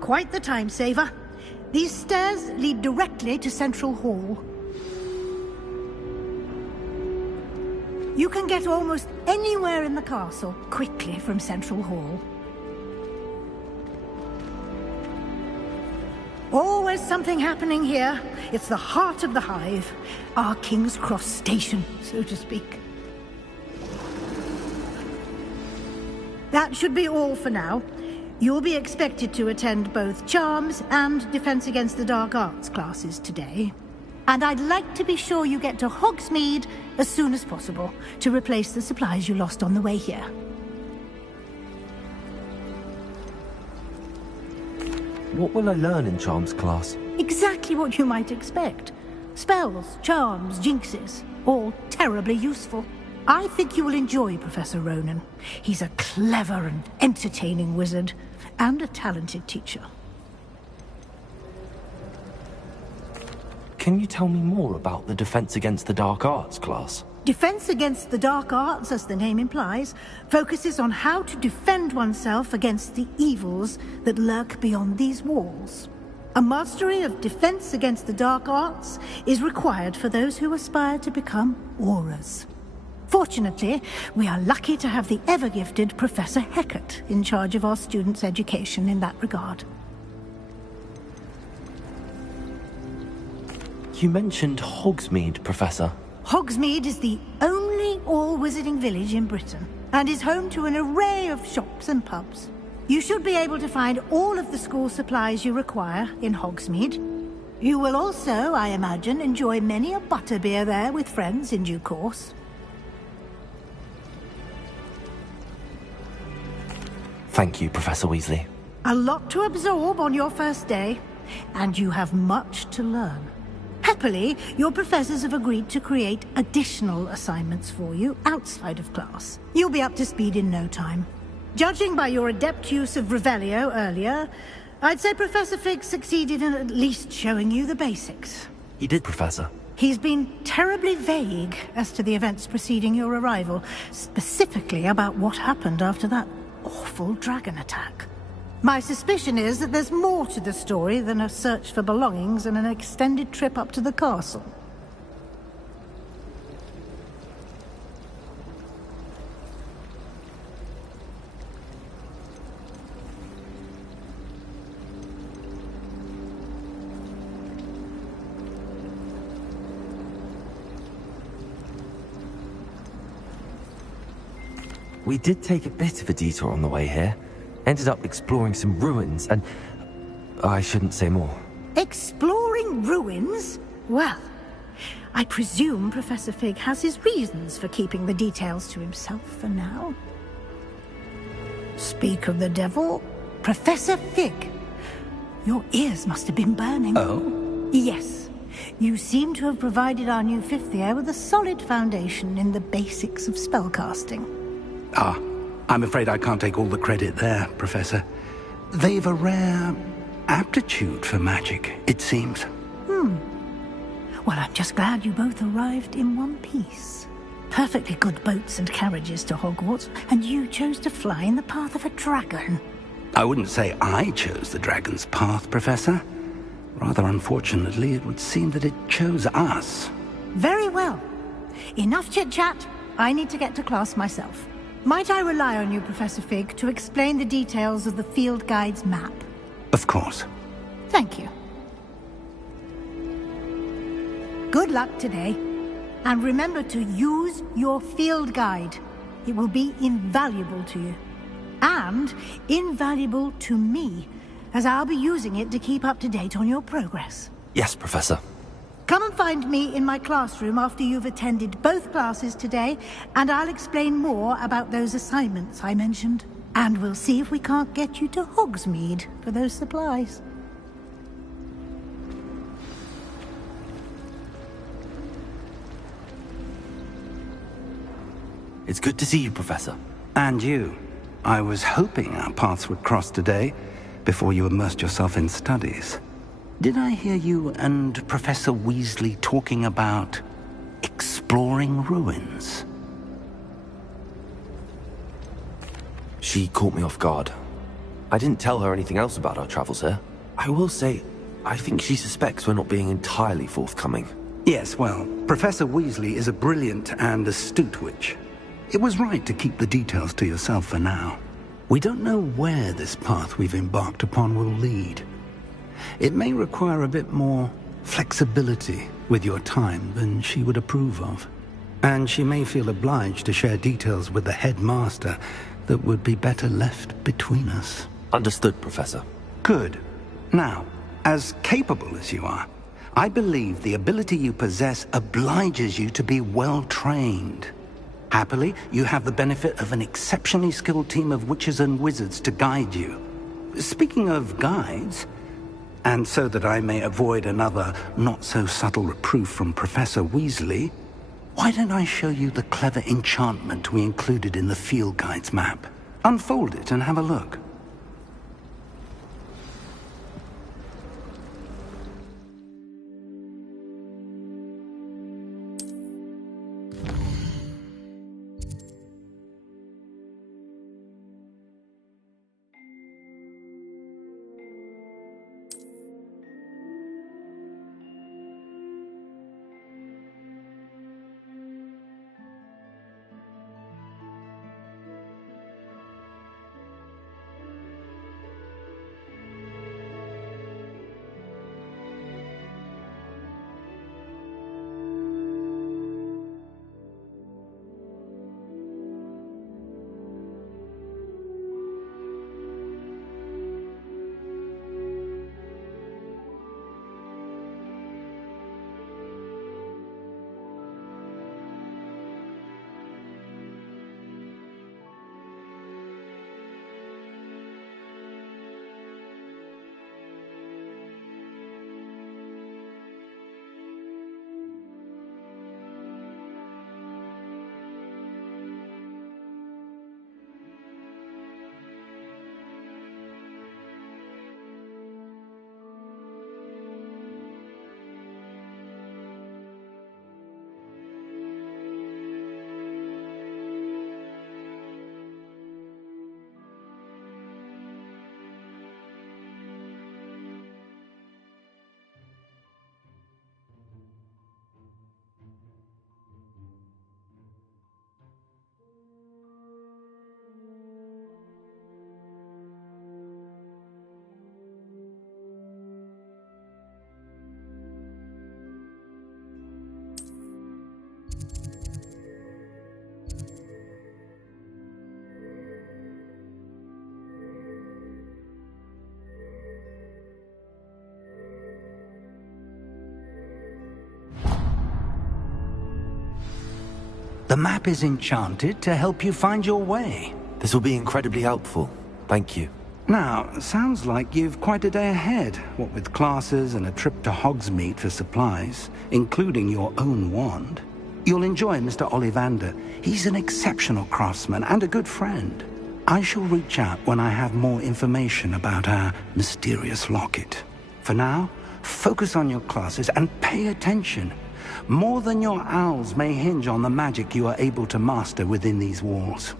Quite the time saver. These stairs lead directly to Central Hall. You can get almost anywhere in the castle quickly from Central Hall. Always something happening here. It's the heart of the hive. Our King's Cross station, so to speak. That should be all for now. You'll be expected to attend both Charms and Defense Against the Dark Arts classes today. And I'd like to be sure you get to Hogsmeade as soon as possible to replace the supplies you lost on the way here. What will I learn in Charms class? Exactly what you might expect. Spells, charms, jinxes, all terribly useful. I think you will enjoy Professor Ronan. He's a clever and entertaining wizard, and a talented teacher. Can you tell me more about the Defense Against the Dark Arts class? Defense Against the Dark Arts, as the name implies, focuses on how to defend oneself against the evils that lurk beyond these walls. A mastery of Defense Against the Dark Arts is required for those who aspire to become Aurors. Fortunately, we are lucky to have the ever-gifted Professor Hecat in charge of our students' education in that regard. You mentioned Hogsmeade, Professor. Hogsmeade is the only all-wizarding village in Britain, and is home to an array of shops and pubs. You should be able to find all of the school supplies you require in Hogsmeade. You will also, I imagine, enjoy many a butterbeer there with friends in due course. Thank you, Professor Weasley. A lot to absorb on your first day, and you have much to learn. Happily, your professors have agreed to create additional assignments for you outside of class. You'll be up to speed in no time. Judging by your adept use of Revelio earlier, I'd say Professor Fig succeeded in at least showing you the basics. He did, Professor. He's been terribly vague as to the events preceding your arrival, specifically about what happened after that awful dragon attack. My suspicion is that there's more to the story than a search for belongings and an extended trip up to the castle. We did take a bit of a detour on the way here. Ended up exploring some ruins and... I shouldn't say more. Exploring ruins? Well, I presume Professor Fig has his reasons for keeping the details to himself for now. Speak of the devil, Professor Fig. Your ears must have been burning. Oh? Yes. You seem to have provided our new fifth year with a solid foundation in the basics of spellcasting. Ah, I'm afraid I can't take all the credit there, Professor. They've a rare aptitude for magic, it seems. Well, I'm just glad you both arrived in one piece. Perfectly good boats and carriages to Hogwarts, and you chose to fly in the path of a dragon. I wouldn't say I chose the dragon's path, Professor. Rather unfortunately, it would seem that it chose us. Very well. Enough chit-chat. I need to get to class myself. Might I rely on you, Professor Fig, to explain the details of the field guide's map? Of course. Thank you. Good luck today. And remember to use your field guide. It will be invaluable to you. And invaluable to me, as I'll be using it to keep up to date on your progress. Yes, Professor. Come and find me in my classroom after you've attended both classes today, and I'll explain more about those assignments I mentioned. And we'll see if we can't get you to Hogsmeade for those supplies. It's good to see you, Professor. And you. I was hoping our paths would cross today, before you immersed yourself in studies. Did I hear you and Professor Weasley talking about exploring ruins? She caught me off guard. I didn't tell her anything else about our travels here. I will say, I think she suspects we're not being entirely forthcoming. Yes, well, Professor Weasley is a brilliant and astute witch. It was right to keep the details to yourself for now. We don't know where this path we've embarked upon will lead. It may require a bit more flexibility with your time than she would approve of. And she may feel obliged to share details with the headmaster that would be better left between us. Understood, Professor. Good. Now, as capable as you are, I believe the ability you possess obliges you to be well trained. Happily, you have the benefit of an exceptionally skilled team of witches and wizards to guide you. Speaking of guides, and so that I may avoid another not-so-subtle reproof from Professor Weasley, why don't I show you the clever enchantment we included in the field guide's map? Unfold it and have a look. The map is enchanted to help you find your way. This will be incredibly helpful. Thank you. Now, sounds like you've quite a day ahead, what with classes and a trip to Hogsmeade for supplies, including your own wand. You'll enjoy Mr. Ollivander. He's an exceptional craftsman and a good friend. I shall reach out when I have more information about our mysterious locket. For now, focus on your classes and pay attention. More than your owls may hinge on the magic you are able to master within these walls.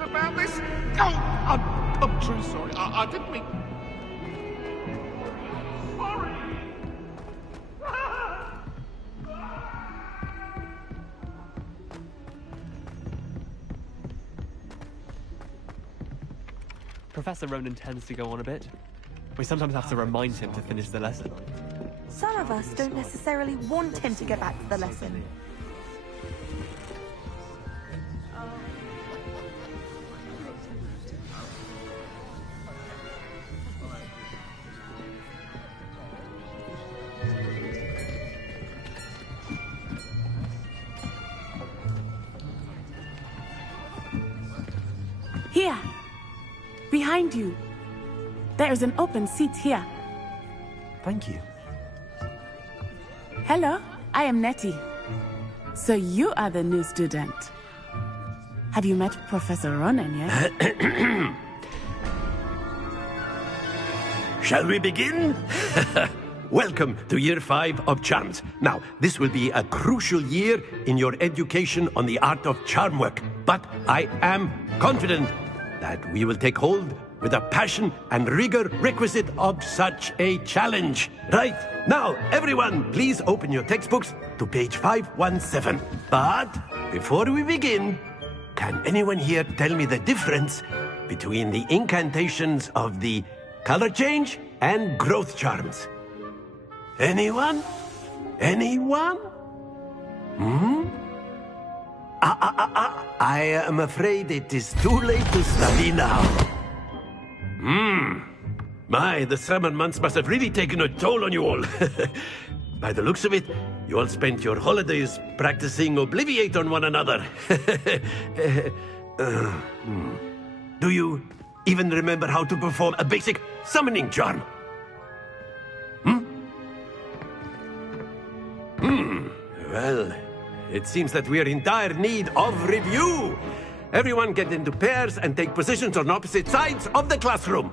About this? Oh, I'm truly sorry. I didn't mean... Sorry! Professor Ronan tends to go on a bit. We sometimes have to remind him to finish the lesson. Some of us don't necessarily want him to get back to the lesson. Here! Behind you! There is an open seat here. Thank you. Hello, I am Nettie. So you are the new student. Have you met Professor Ronan yet? Shall we begin? Welcome to Year 5 of Charms. Now, this will be a crucial year in your education on the art of charm work. But I am confident that we will take hold with the passion and rigor requisite of such a challenge. Right, now, everyone, please open your textbooks to page 517. But before we begin, can anyone here tell me the difference between the incantations of the color change and growth charms? Anyone? Anyone? I am afraid it is too late to study now. My, the summer months must have really taken a toll on you all. By the looks of it, you all spent your holidays practicing Obliviate on one another. Do you even remember how to perform a basic summoning charm? Well, it seems that we are in dire need of review. Everyone get into pairs and take positions on opposite sides of the classroom.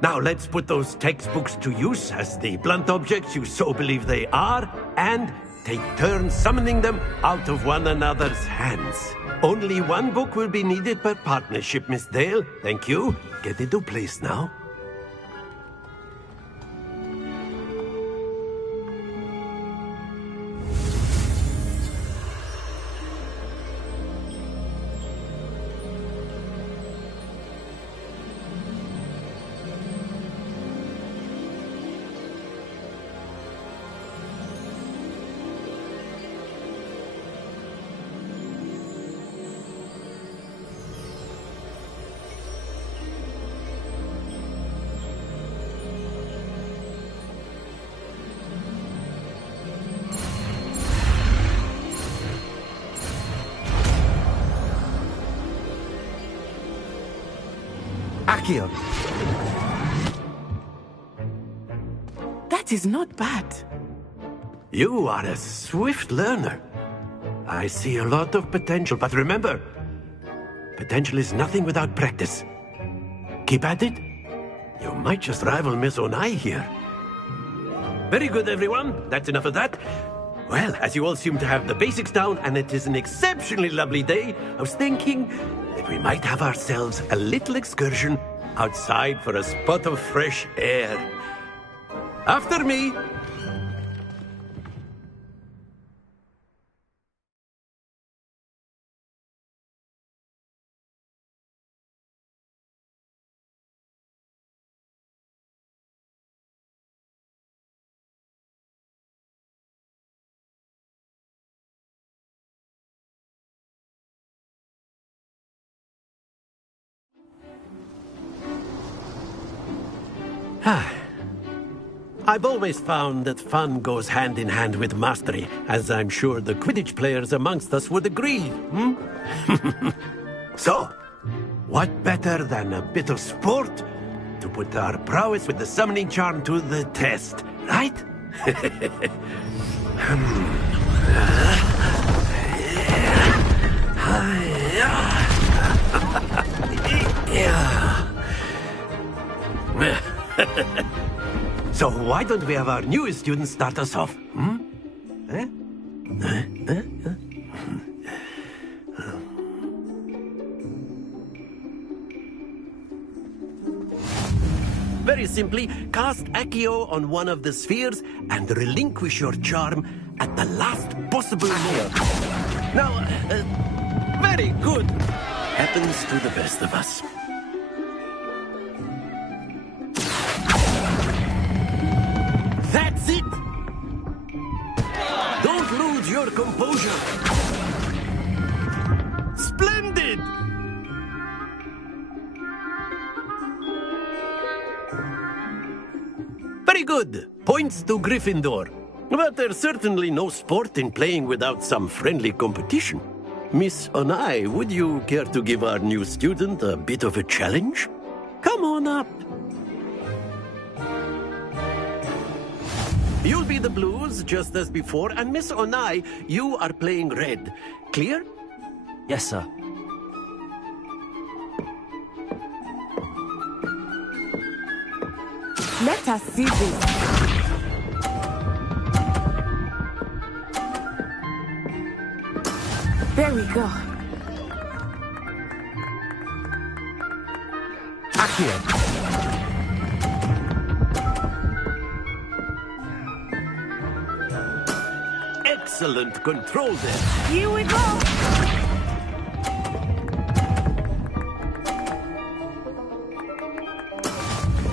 Now let's put those textbooks to use as the blunt objects you so believe they are, and take turns summoning them out of one another's hands. Only one book will be needed per partnership, Miss Dale. Thank you. Get into place now. Ayyyyyy. That is not bad. You are a swift learner. I see a lot of potential, but remember, potential is nothing without practice. Keep at it. You might just rival Miss Onai here. Very good, everyone. That's enough of that. Well, as you all seem to have the basics down, and it is an exceptionally lovely day, I was thinking that we might have ourselves a little excursion outside for a spot of fresh air. After me. I've always found that fun goes hand in hand with mastery, as I'm sure the Quidditch players amongst us would agree. So, what better than a bit of sport to put our prowess with the summoning charm to the test, right? So why don't we have our newest student start us off? Very simply, cast Ayyyyyy on one of the spheres and relinquish your charm at the last possible moment. Now, very good. Happens to the best of us. That's it! Don't lose your composure. Splendid! Very good. Points to Gryffindor. But there's certainly no sport in playing without some friendly competition. Miss Onai, would you care to give our new student a bit of a challenge? Come on up. You'll be the blues, just as before, and Miss Onai, you are playing red. Clear? Yes, sir. Let us see this. There we go. Accio. Excellent control there. Here we go.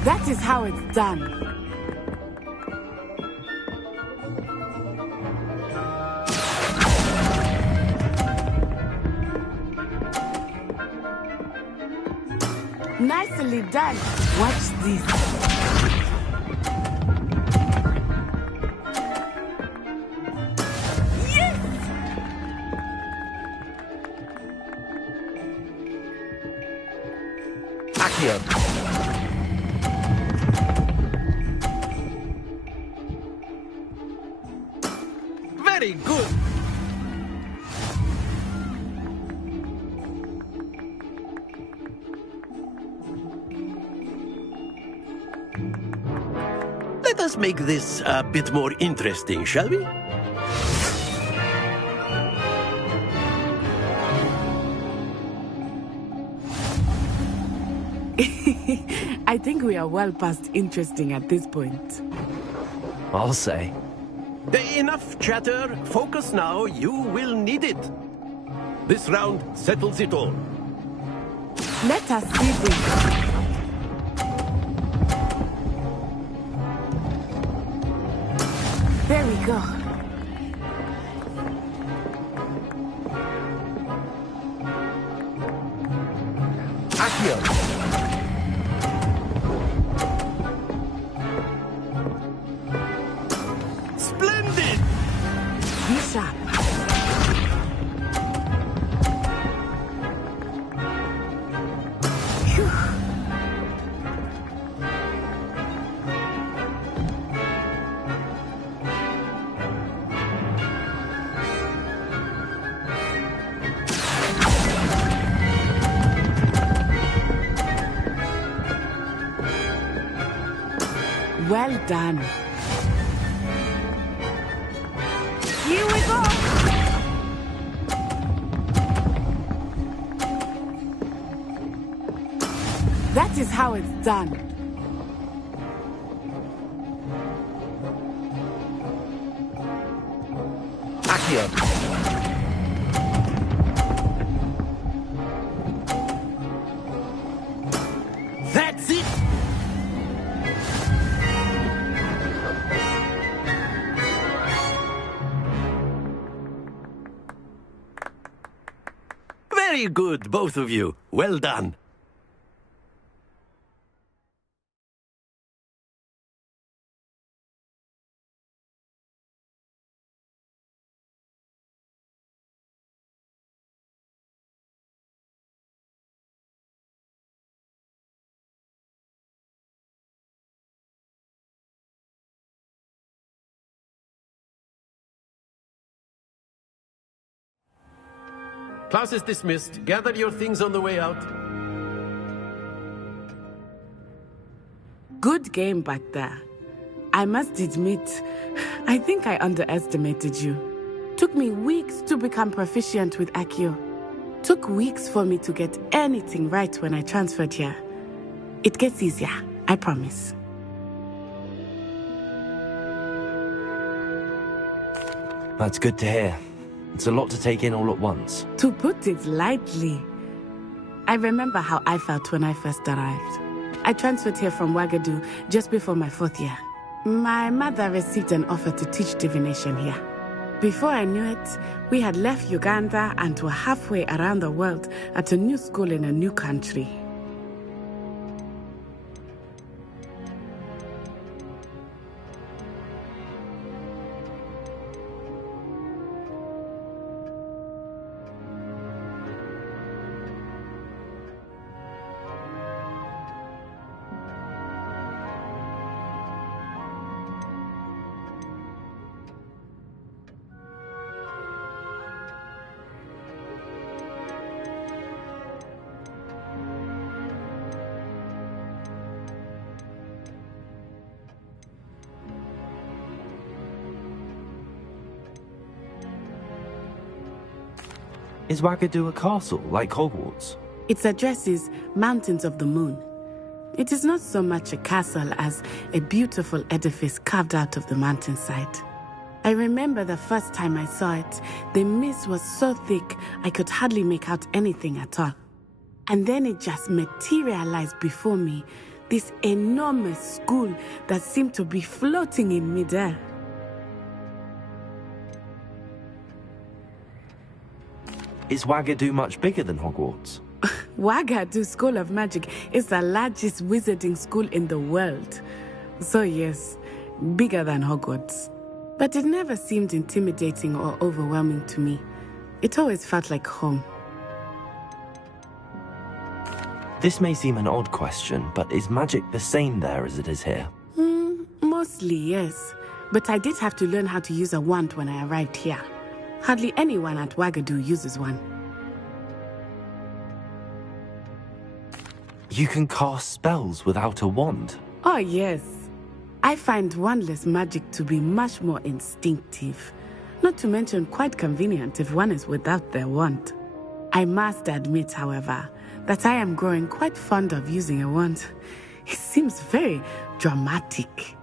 That is how it's done. Nicely done. Watch this. Yes! Accio. Very good. Let us make this a bit more interesting, shall we? I think we are well past interesting at this point. I'll say. Enough chatter. Focus now. You will need it. This round settles it all. Let us see this. There we go. Accio. Splendid! Be sharp. Phew. Well done. Here we go. That is how it's done. Accio. That's it! Very good, both of you. Well done. Class is dismissed. Gather your things on the way out. Good game back there. I must admit, I think I underestimated you. Took me weeks to become proficient with Accio. Took weeks for me to get anything right when I transferred here. It gets easier, I promise. That's good to hear. It's a lot to take in all at once. To put it lightly, I remember how I felt when I first arrived. I transferred here from Ouagadougou just before my 4th year. My mother received an offer to teach divination here. Before I knew it, we had left Uganda and were halfway around the world at a new school in a new country. Is Wagadu a castle, like Hogwarts? Its address is Mountains of the Moon. It is not so much a castle as a beautiful edifice carved out of the mountainside. I remember the first time I saw it, the mist was so thick I could hardly make out anything at all. And then it just materialized before me, this enormous school that seemed to be floating in midair. Is Wagadu much bigger than Hogwarts? Wagadu School of Magic is the largest wizarding school in the world. So yes, bigger than Hogwarts. But it never seemed intimidating or overwhelming to me. It always felt like home. This may seem an odd question, but is magic the same there as it is here? Mostly, yes. But I did have to learn how to use a wand when I arrived here. Hardly anyone at Wagadu uses one. You can cast spells without a wand? Oh, yes. I find wandless magic to be much more instinctive. Not to mention quite convenient if one is without their wand. I must admit, however, that I am growing quite fond of using a wand. It seems very dramatic.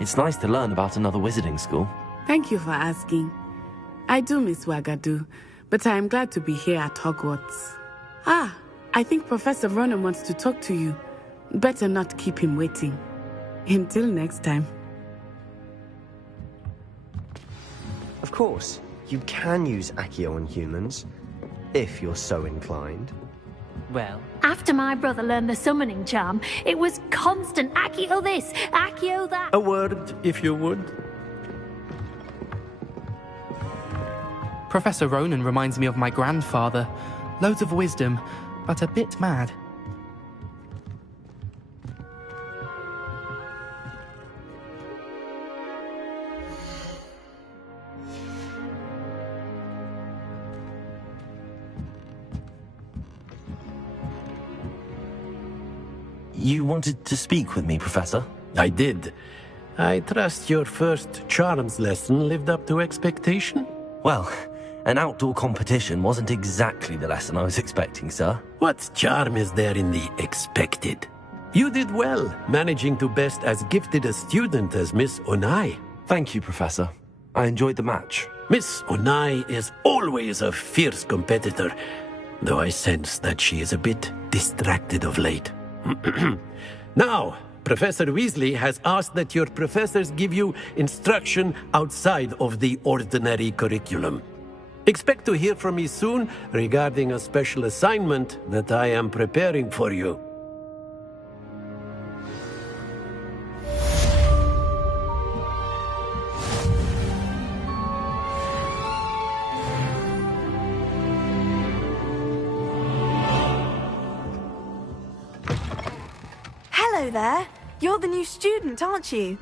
It's nice to learn about another wizarding school. Thank you for asking. I do miss Wagadu, but I am glad to be here at Hogwarts. Ah, I think Professor Ronan wants to talk to you. Better not keep him waiting. Until next time. Of course, you can use Accio on humans, if you're so inclined. Well, after my brother learned the summoning charm, it was constant Accio this, Accio that. A word, if you would. Professor Ronan reminds me of my grandfather. Loads of wisdom, but a bit mad. You wanted to speak with me, Professor? I did. I trust your first charms lesson lived up to expectation? Well, an outdoor competition wasn't exactly the lesson I was expecting, sir. What charm is there in the expected? You did well, managing to best as gifted a student as Miss Onai. Thank you, Professor. I enjoyed the match. Miss Onai is always a fierce competitor, though I sense that she is a bit distracted of late. Now, Professor Weasley has asked that your professors give you instruction outside of the ordinary curriculum. Expect to hear from me soon regarding a special assignment that I am preparing for you. Hello there. You're the new student, aren't you?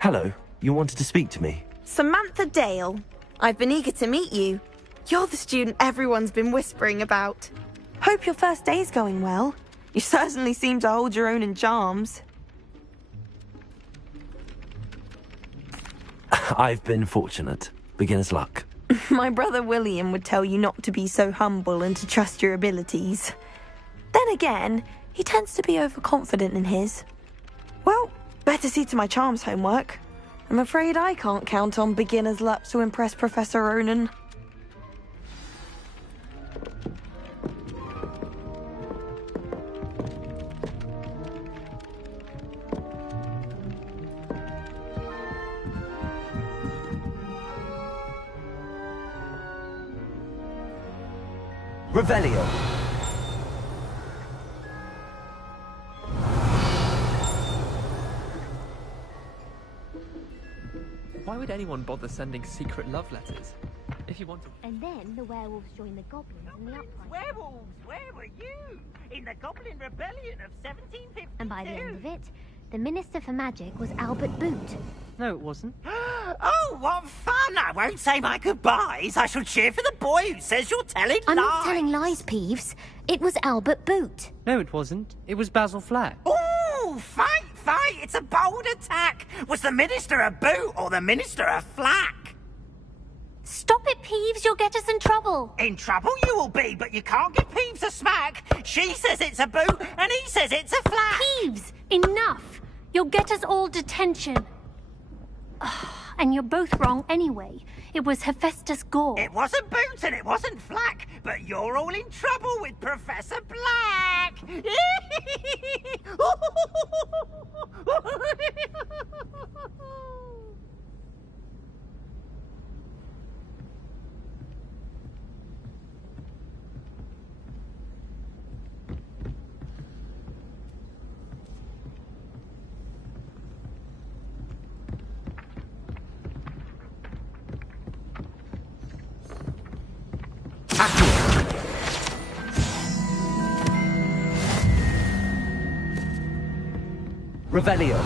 Hello, you wanted to speak to me? Samantha Dale. I've been eager to meet you. You're the student everyone's been whispering about. Hope your first day's going well. You certainly seem to hold your own in charms. I've been fortunate. Beginner's luck. My brother William would tell you not to be so humble and to trust your abilities. Then again, he tends to be overconfident in his. Well, better see to my charms homework. I'm afraid I can't count on beginner's luck to impress Professor Ronan. Revelio. Why would anyone bother sending secret love letters? If you wanted... And then the werewolves joined the goblins in the uprising. Werewolves, where were you? In the Goblin Rebellion of 1752? And by the end of it, the Minister for Magic was Albert Boot. No, it wasn't. Oh, what fun! I won't say my goodbyes. I shall cheer for the boy who says you're telling I'm lies. not telling lies, Peeves. It was Albert Boot. No, it wasn't. It was Basil Flack. Ooh, fight! It's a bold attack. Was the Minister a boot or the Minister a flack? Stop it, Peeves. You'll get us in trouble. In trouble you will be, but you can't give Peeves a smack. She says it's a boot and he says it's a flack. Peeves, enough. You'll get us all detention. And you're both wrong anyway. It was Hephaestus Gore. It wasn't Boot and it wasn't Flack, but you're all in trouble with Professor Black. Revelio.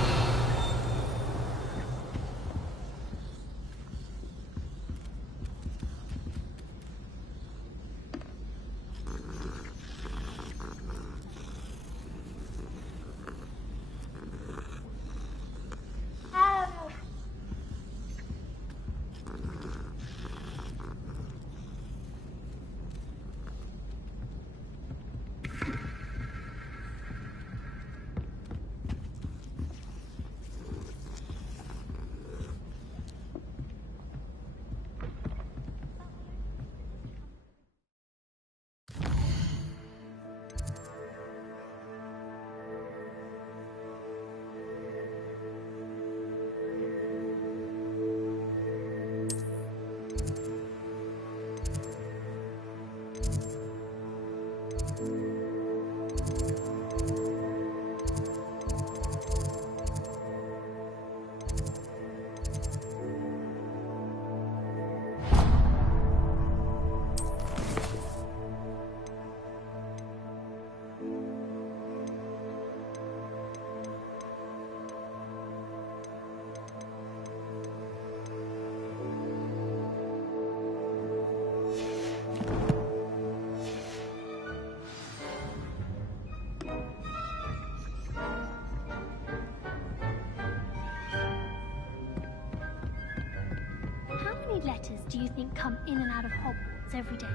Letters do you think come in and out of Hogwarts every day?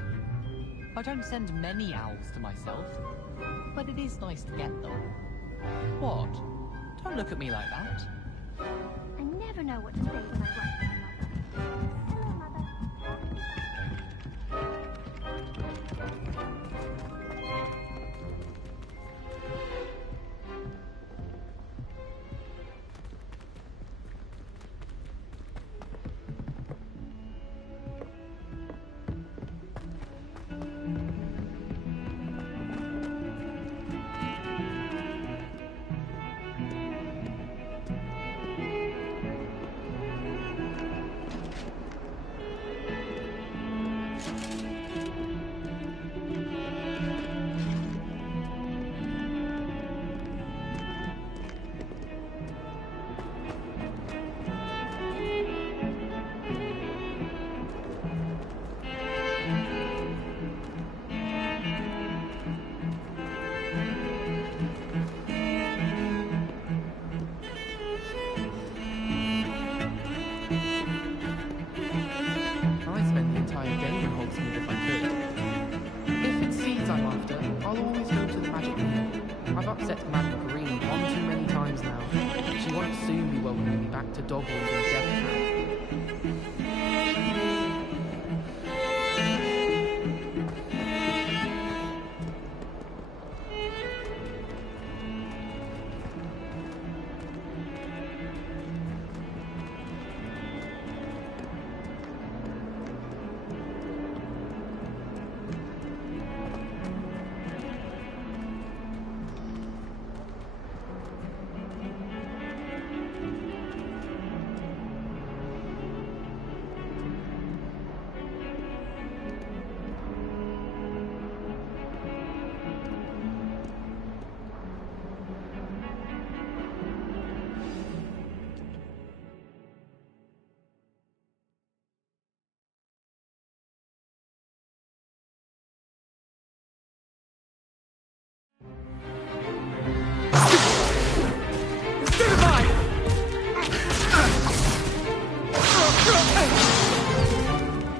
I don't send many owls to myself, but it is nice to get them. What? Don't look at me like that. I never know what to say when I write to my mother. back to Dogwood and Death Trap.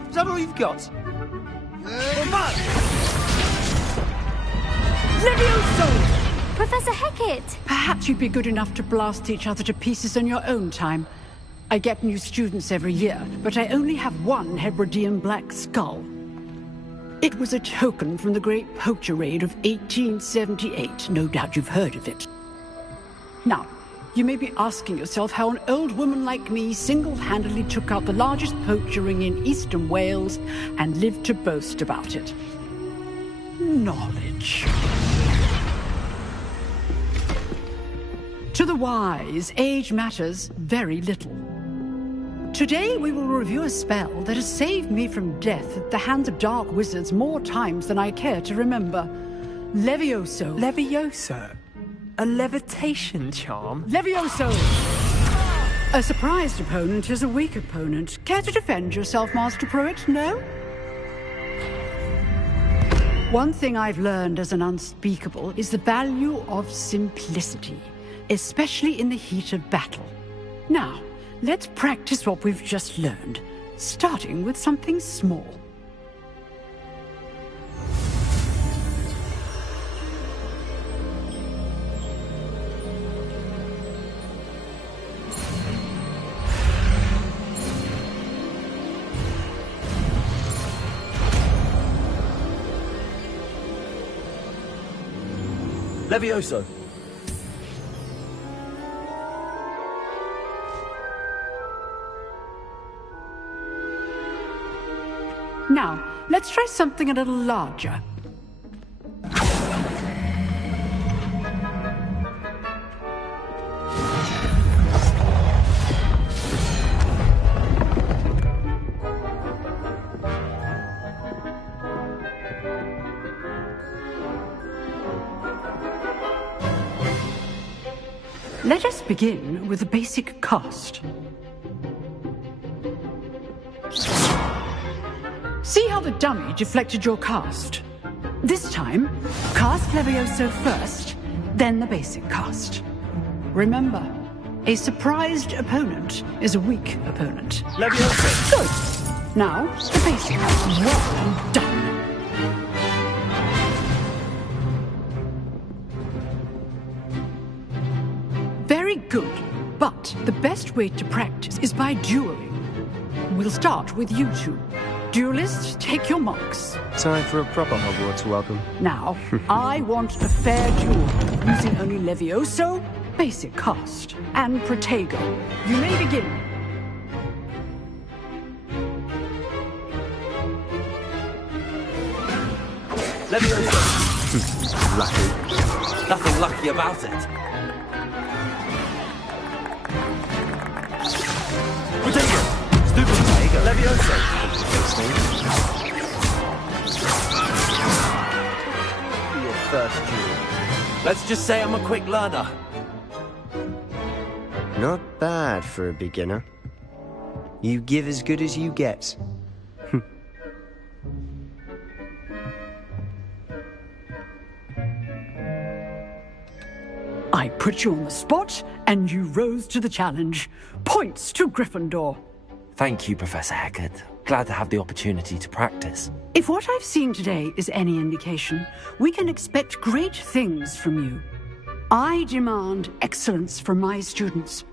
Is that all you've got? Levioso! Professor Hecat! Perhaps you'd be good enough to blast each other to pieces in your own time. I get new students every year, but I only have one Hebridean black skull. It was a token from the Great Poacher Raid of 1878. No doubt you've heard of it. Now, you may be asking yourself how an old woman like me single-handedly took out the largest poacher ring in eastern Wales and lived to boast about it. Knowledge. To the wise, age matters very little. Today we will review a spell that has saved me from death at the hands of dark wizards more times than I care to remember. Levioso. Levioso? A levitation charm? Levioso! A surprised opponent is a weak opponent. Care to defend yourself, Master Pruitt? No? One thing I've learned as an unspeakable is the value of simplicity, especially in the heat of battle. Now, let's practice what we've just learned, starting with something small. Levioso! Now, let's try something a little larger. Let us begin with the basic cast. See how the dummy deflected your cast? This time, cast Levioso first, then the basic cast. Remember, a surprised opponent is a weak opponent. Levioso! Good! Now, the basic. Well done! Very good, but the best way to practice is by dueling. We'll start with you two. Duelists, take your marks. Time for a proper Hogwarts welcome. Now, I want a fair duel, using only Levioso, basic cast, and Protego. You may begin. Levioso! Lucky. Nothing lucky about it. Protego! Stupid Protego! Levioso! Your first duel. Let's just say I'm a quick learner. Not bad for a beginner. You give as good as you get. I put you on the spot, and you rose to the challenge. Points to Gryffindor. Thank you, Professor Hecat. Glad to have the opportunity to practice. If what I've seen today is any indication, we can expect great things from you. I demand excellence from my students.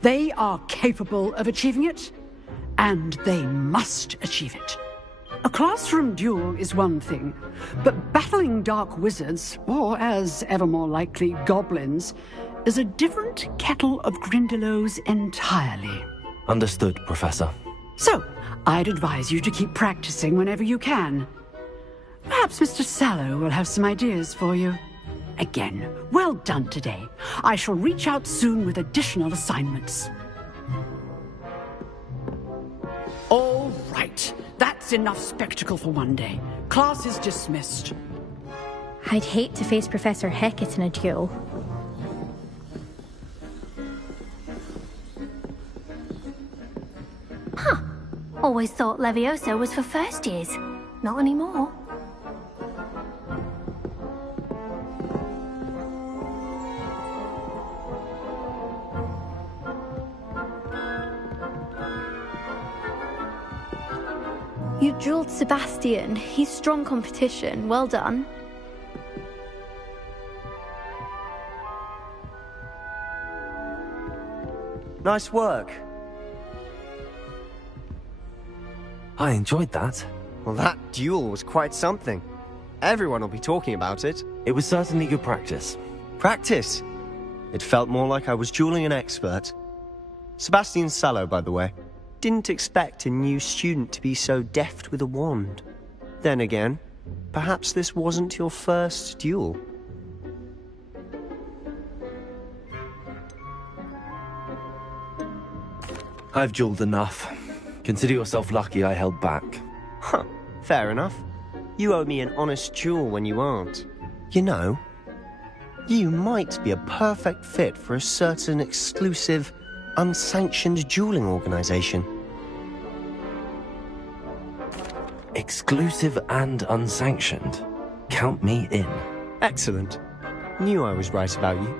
They are capable of achieving it, and they must achieve it. A classroom duel is one thing, but battling dark wizards, or as ever more likely, goblins, is a different kettle of Grindylows entirely. Understood, Professor. So, I'd advise you to keep practicing whenever you can. Perhaps Mr. Sallow will have some ideas for you. Again, well done today. I shall reach out soon with additional assignments. All right. That's enough spectacle for one day. Class is dismissed. I'd hate to face Professor Hecat in a duel. Huh. Always thought Levioso was for first years. Not anymore. You dueled Sebastian. He's strong competition. Well done. Nice work. I enjoyed that. Well, that duel was quite something. Everyone will be talking about it. It was certainly good practice. Practice? It felt more like I was dueling an expert. Sebastian Sallow, by the way. Didn't expect a new student to be so deft with a wand. Then again, perhaps this wasn't your first duel. I've dueled enough. Consider yourself lucky I held back. Huh, fair enough. You owe me an honest duel when you aren't. You know, you might be a perfect fit for a certain exclusive, unsanctioned dueling organization. Exclusive and unsanctioned. Count me in. Excellent. Knew I was right about you.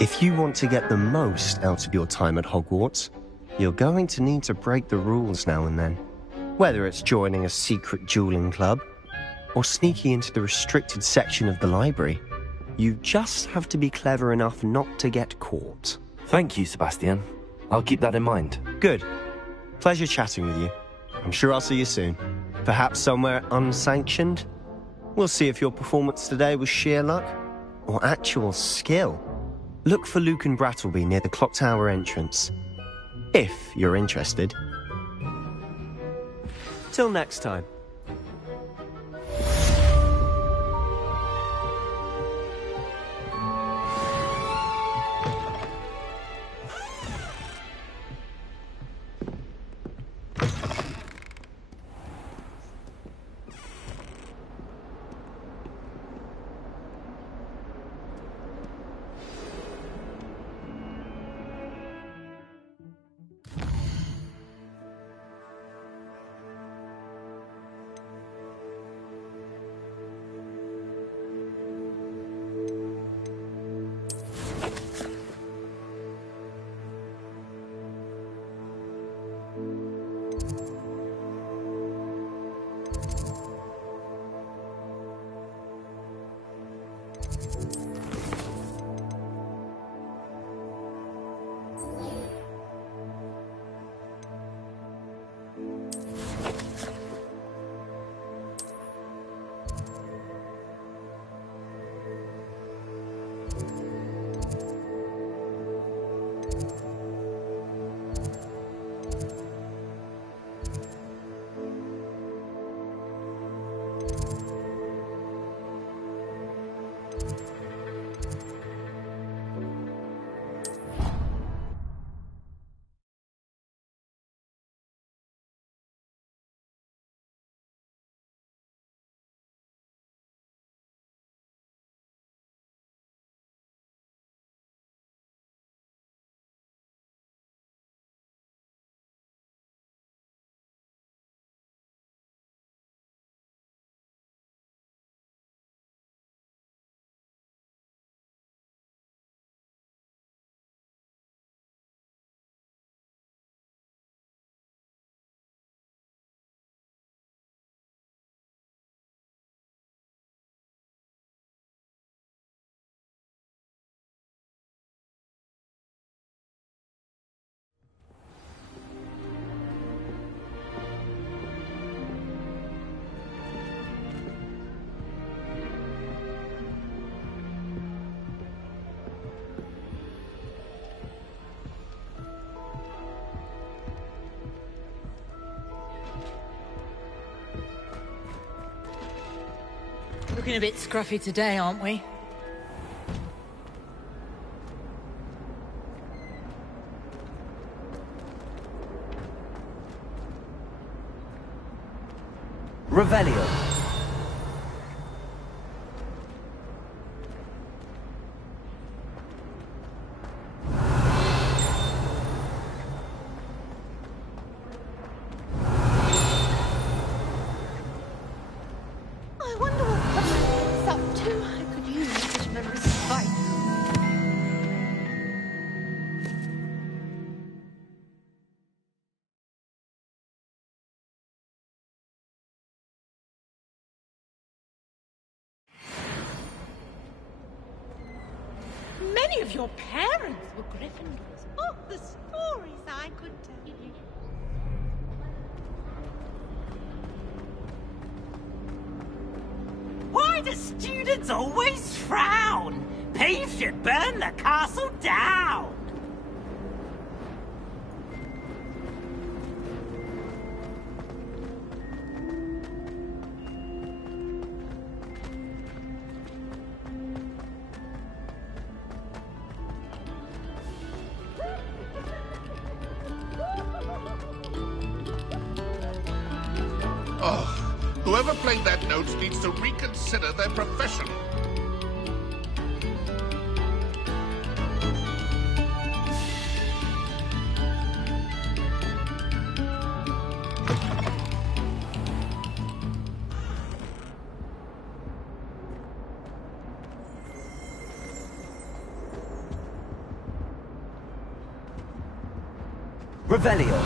If you want to get the most out of your time at Hogwarts, you're going to need to break the rules now and then. Whether it's joining a secret dueling club, or sneaking into the restricted section of the library, you just have to be clever enough not to get caught. Thank you, Sebastian. I'll keep that in mind. Good. Pleasure chatting with you. I'm sure I'll see you soon. Perhaps somewhere unsanctioned? We'll see if your performance today was sheer luck or actual skill. Look for Luke and Brattleby near the clock tower entrance, if you're interested. Till next time. looking a bit scruffy today, aren't we? Revelio. I wonder what someone's up to. I could use a bit of a respite. Many of your parents were Gryffindors. Oh, the stories I could tell you. Why do students always frown? Peeves should burn the castle down. Oh, whoever played that note needs to reconsider their profession. Revelio.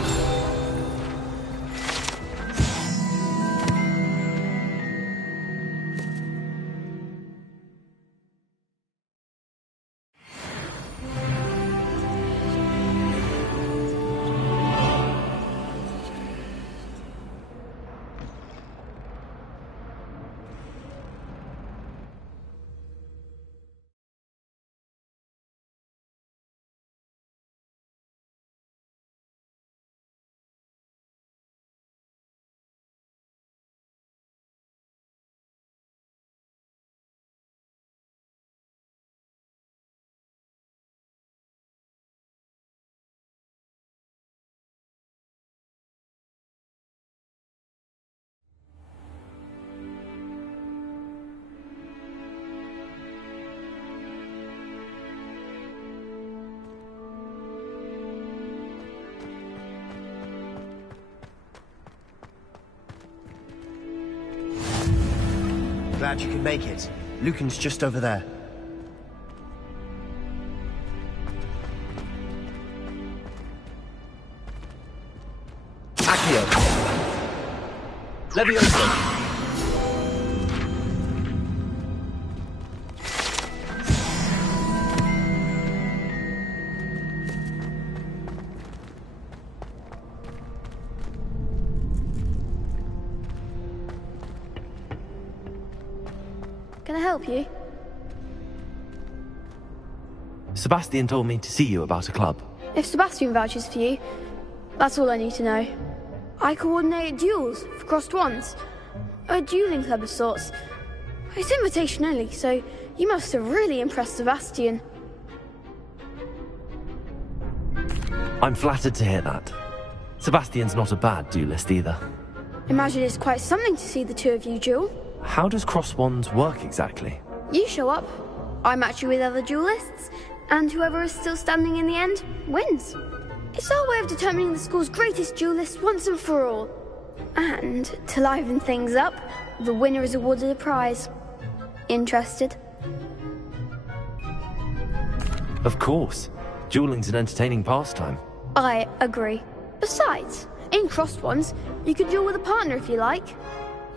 Glad you could make it. Lucan's just over there. Accio. Levioso. Can I help you? Sebastian told me to see you about a club. If Sebastian vouches for you, that's all I need to know. I coordinate duels for crossed wands. A dueling club of sorts. It's invitation only, so you must have really impressed Sebastian. I'm flattered to hear that. Sebastian's not a bad duelist either. Imagine it's quite something to see the two of you duel. How does cross wands work exactly? You show up, I match you with other duelists, and whoever is still standing in the end wins. It's our way of determining the school's greatest duelist once and for all. And to liven things up, the winner is awarded a prize. Interested? Of course. Dueling's an entertaining pastime. I agree. Besides, in crossed ones, you could duel with a partner if you like.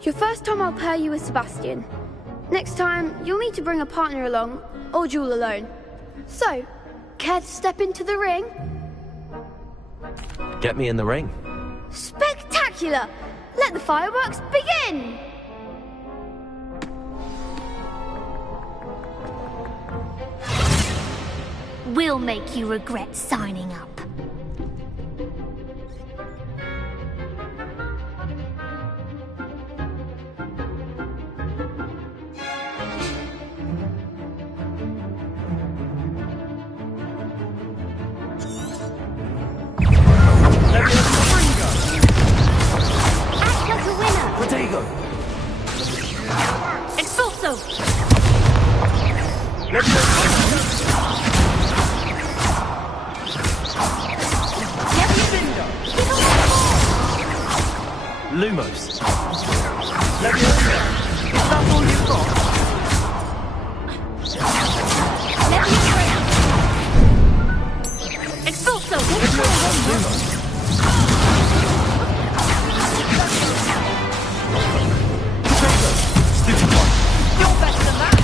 Your first time I'll pair you with Sebastian. Next time, you'll need to bring a partner along, or duel alone. So, care to step into the ring? Get me in the ring. Spectacular! Let the fireworks begin! We'll make you regret signing up. Act like a winner! Protego! Expulso! Lumos! Is that all you've got? Expulso! Stupid one! You're better than that!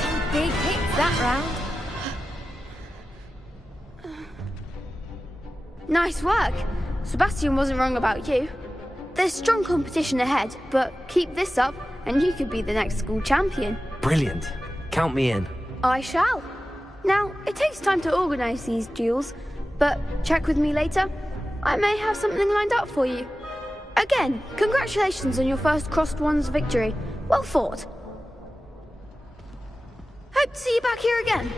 Some big hits that round. Nice work. Sebastian wasn't wrong about you. There's strong competition ahead, but keep this up and you could be the next school champion. Brilliant. Count me in. I shall. Now, it takes time to organise these duels, but check with me later. I may have something lined up for you. Again, congratulations on your first Crossed Ones victory. Well fought. Hope to see you back here again.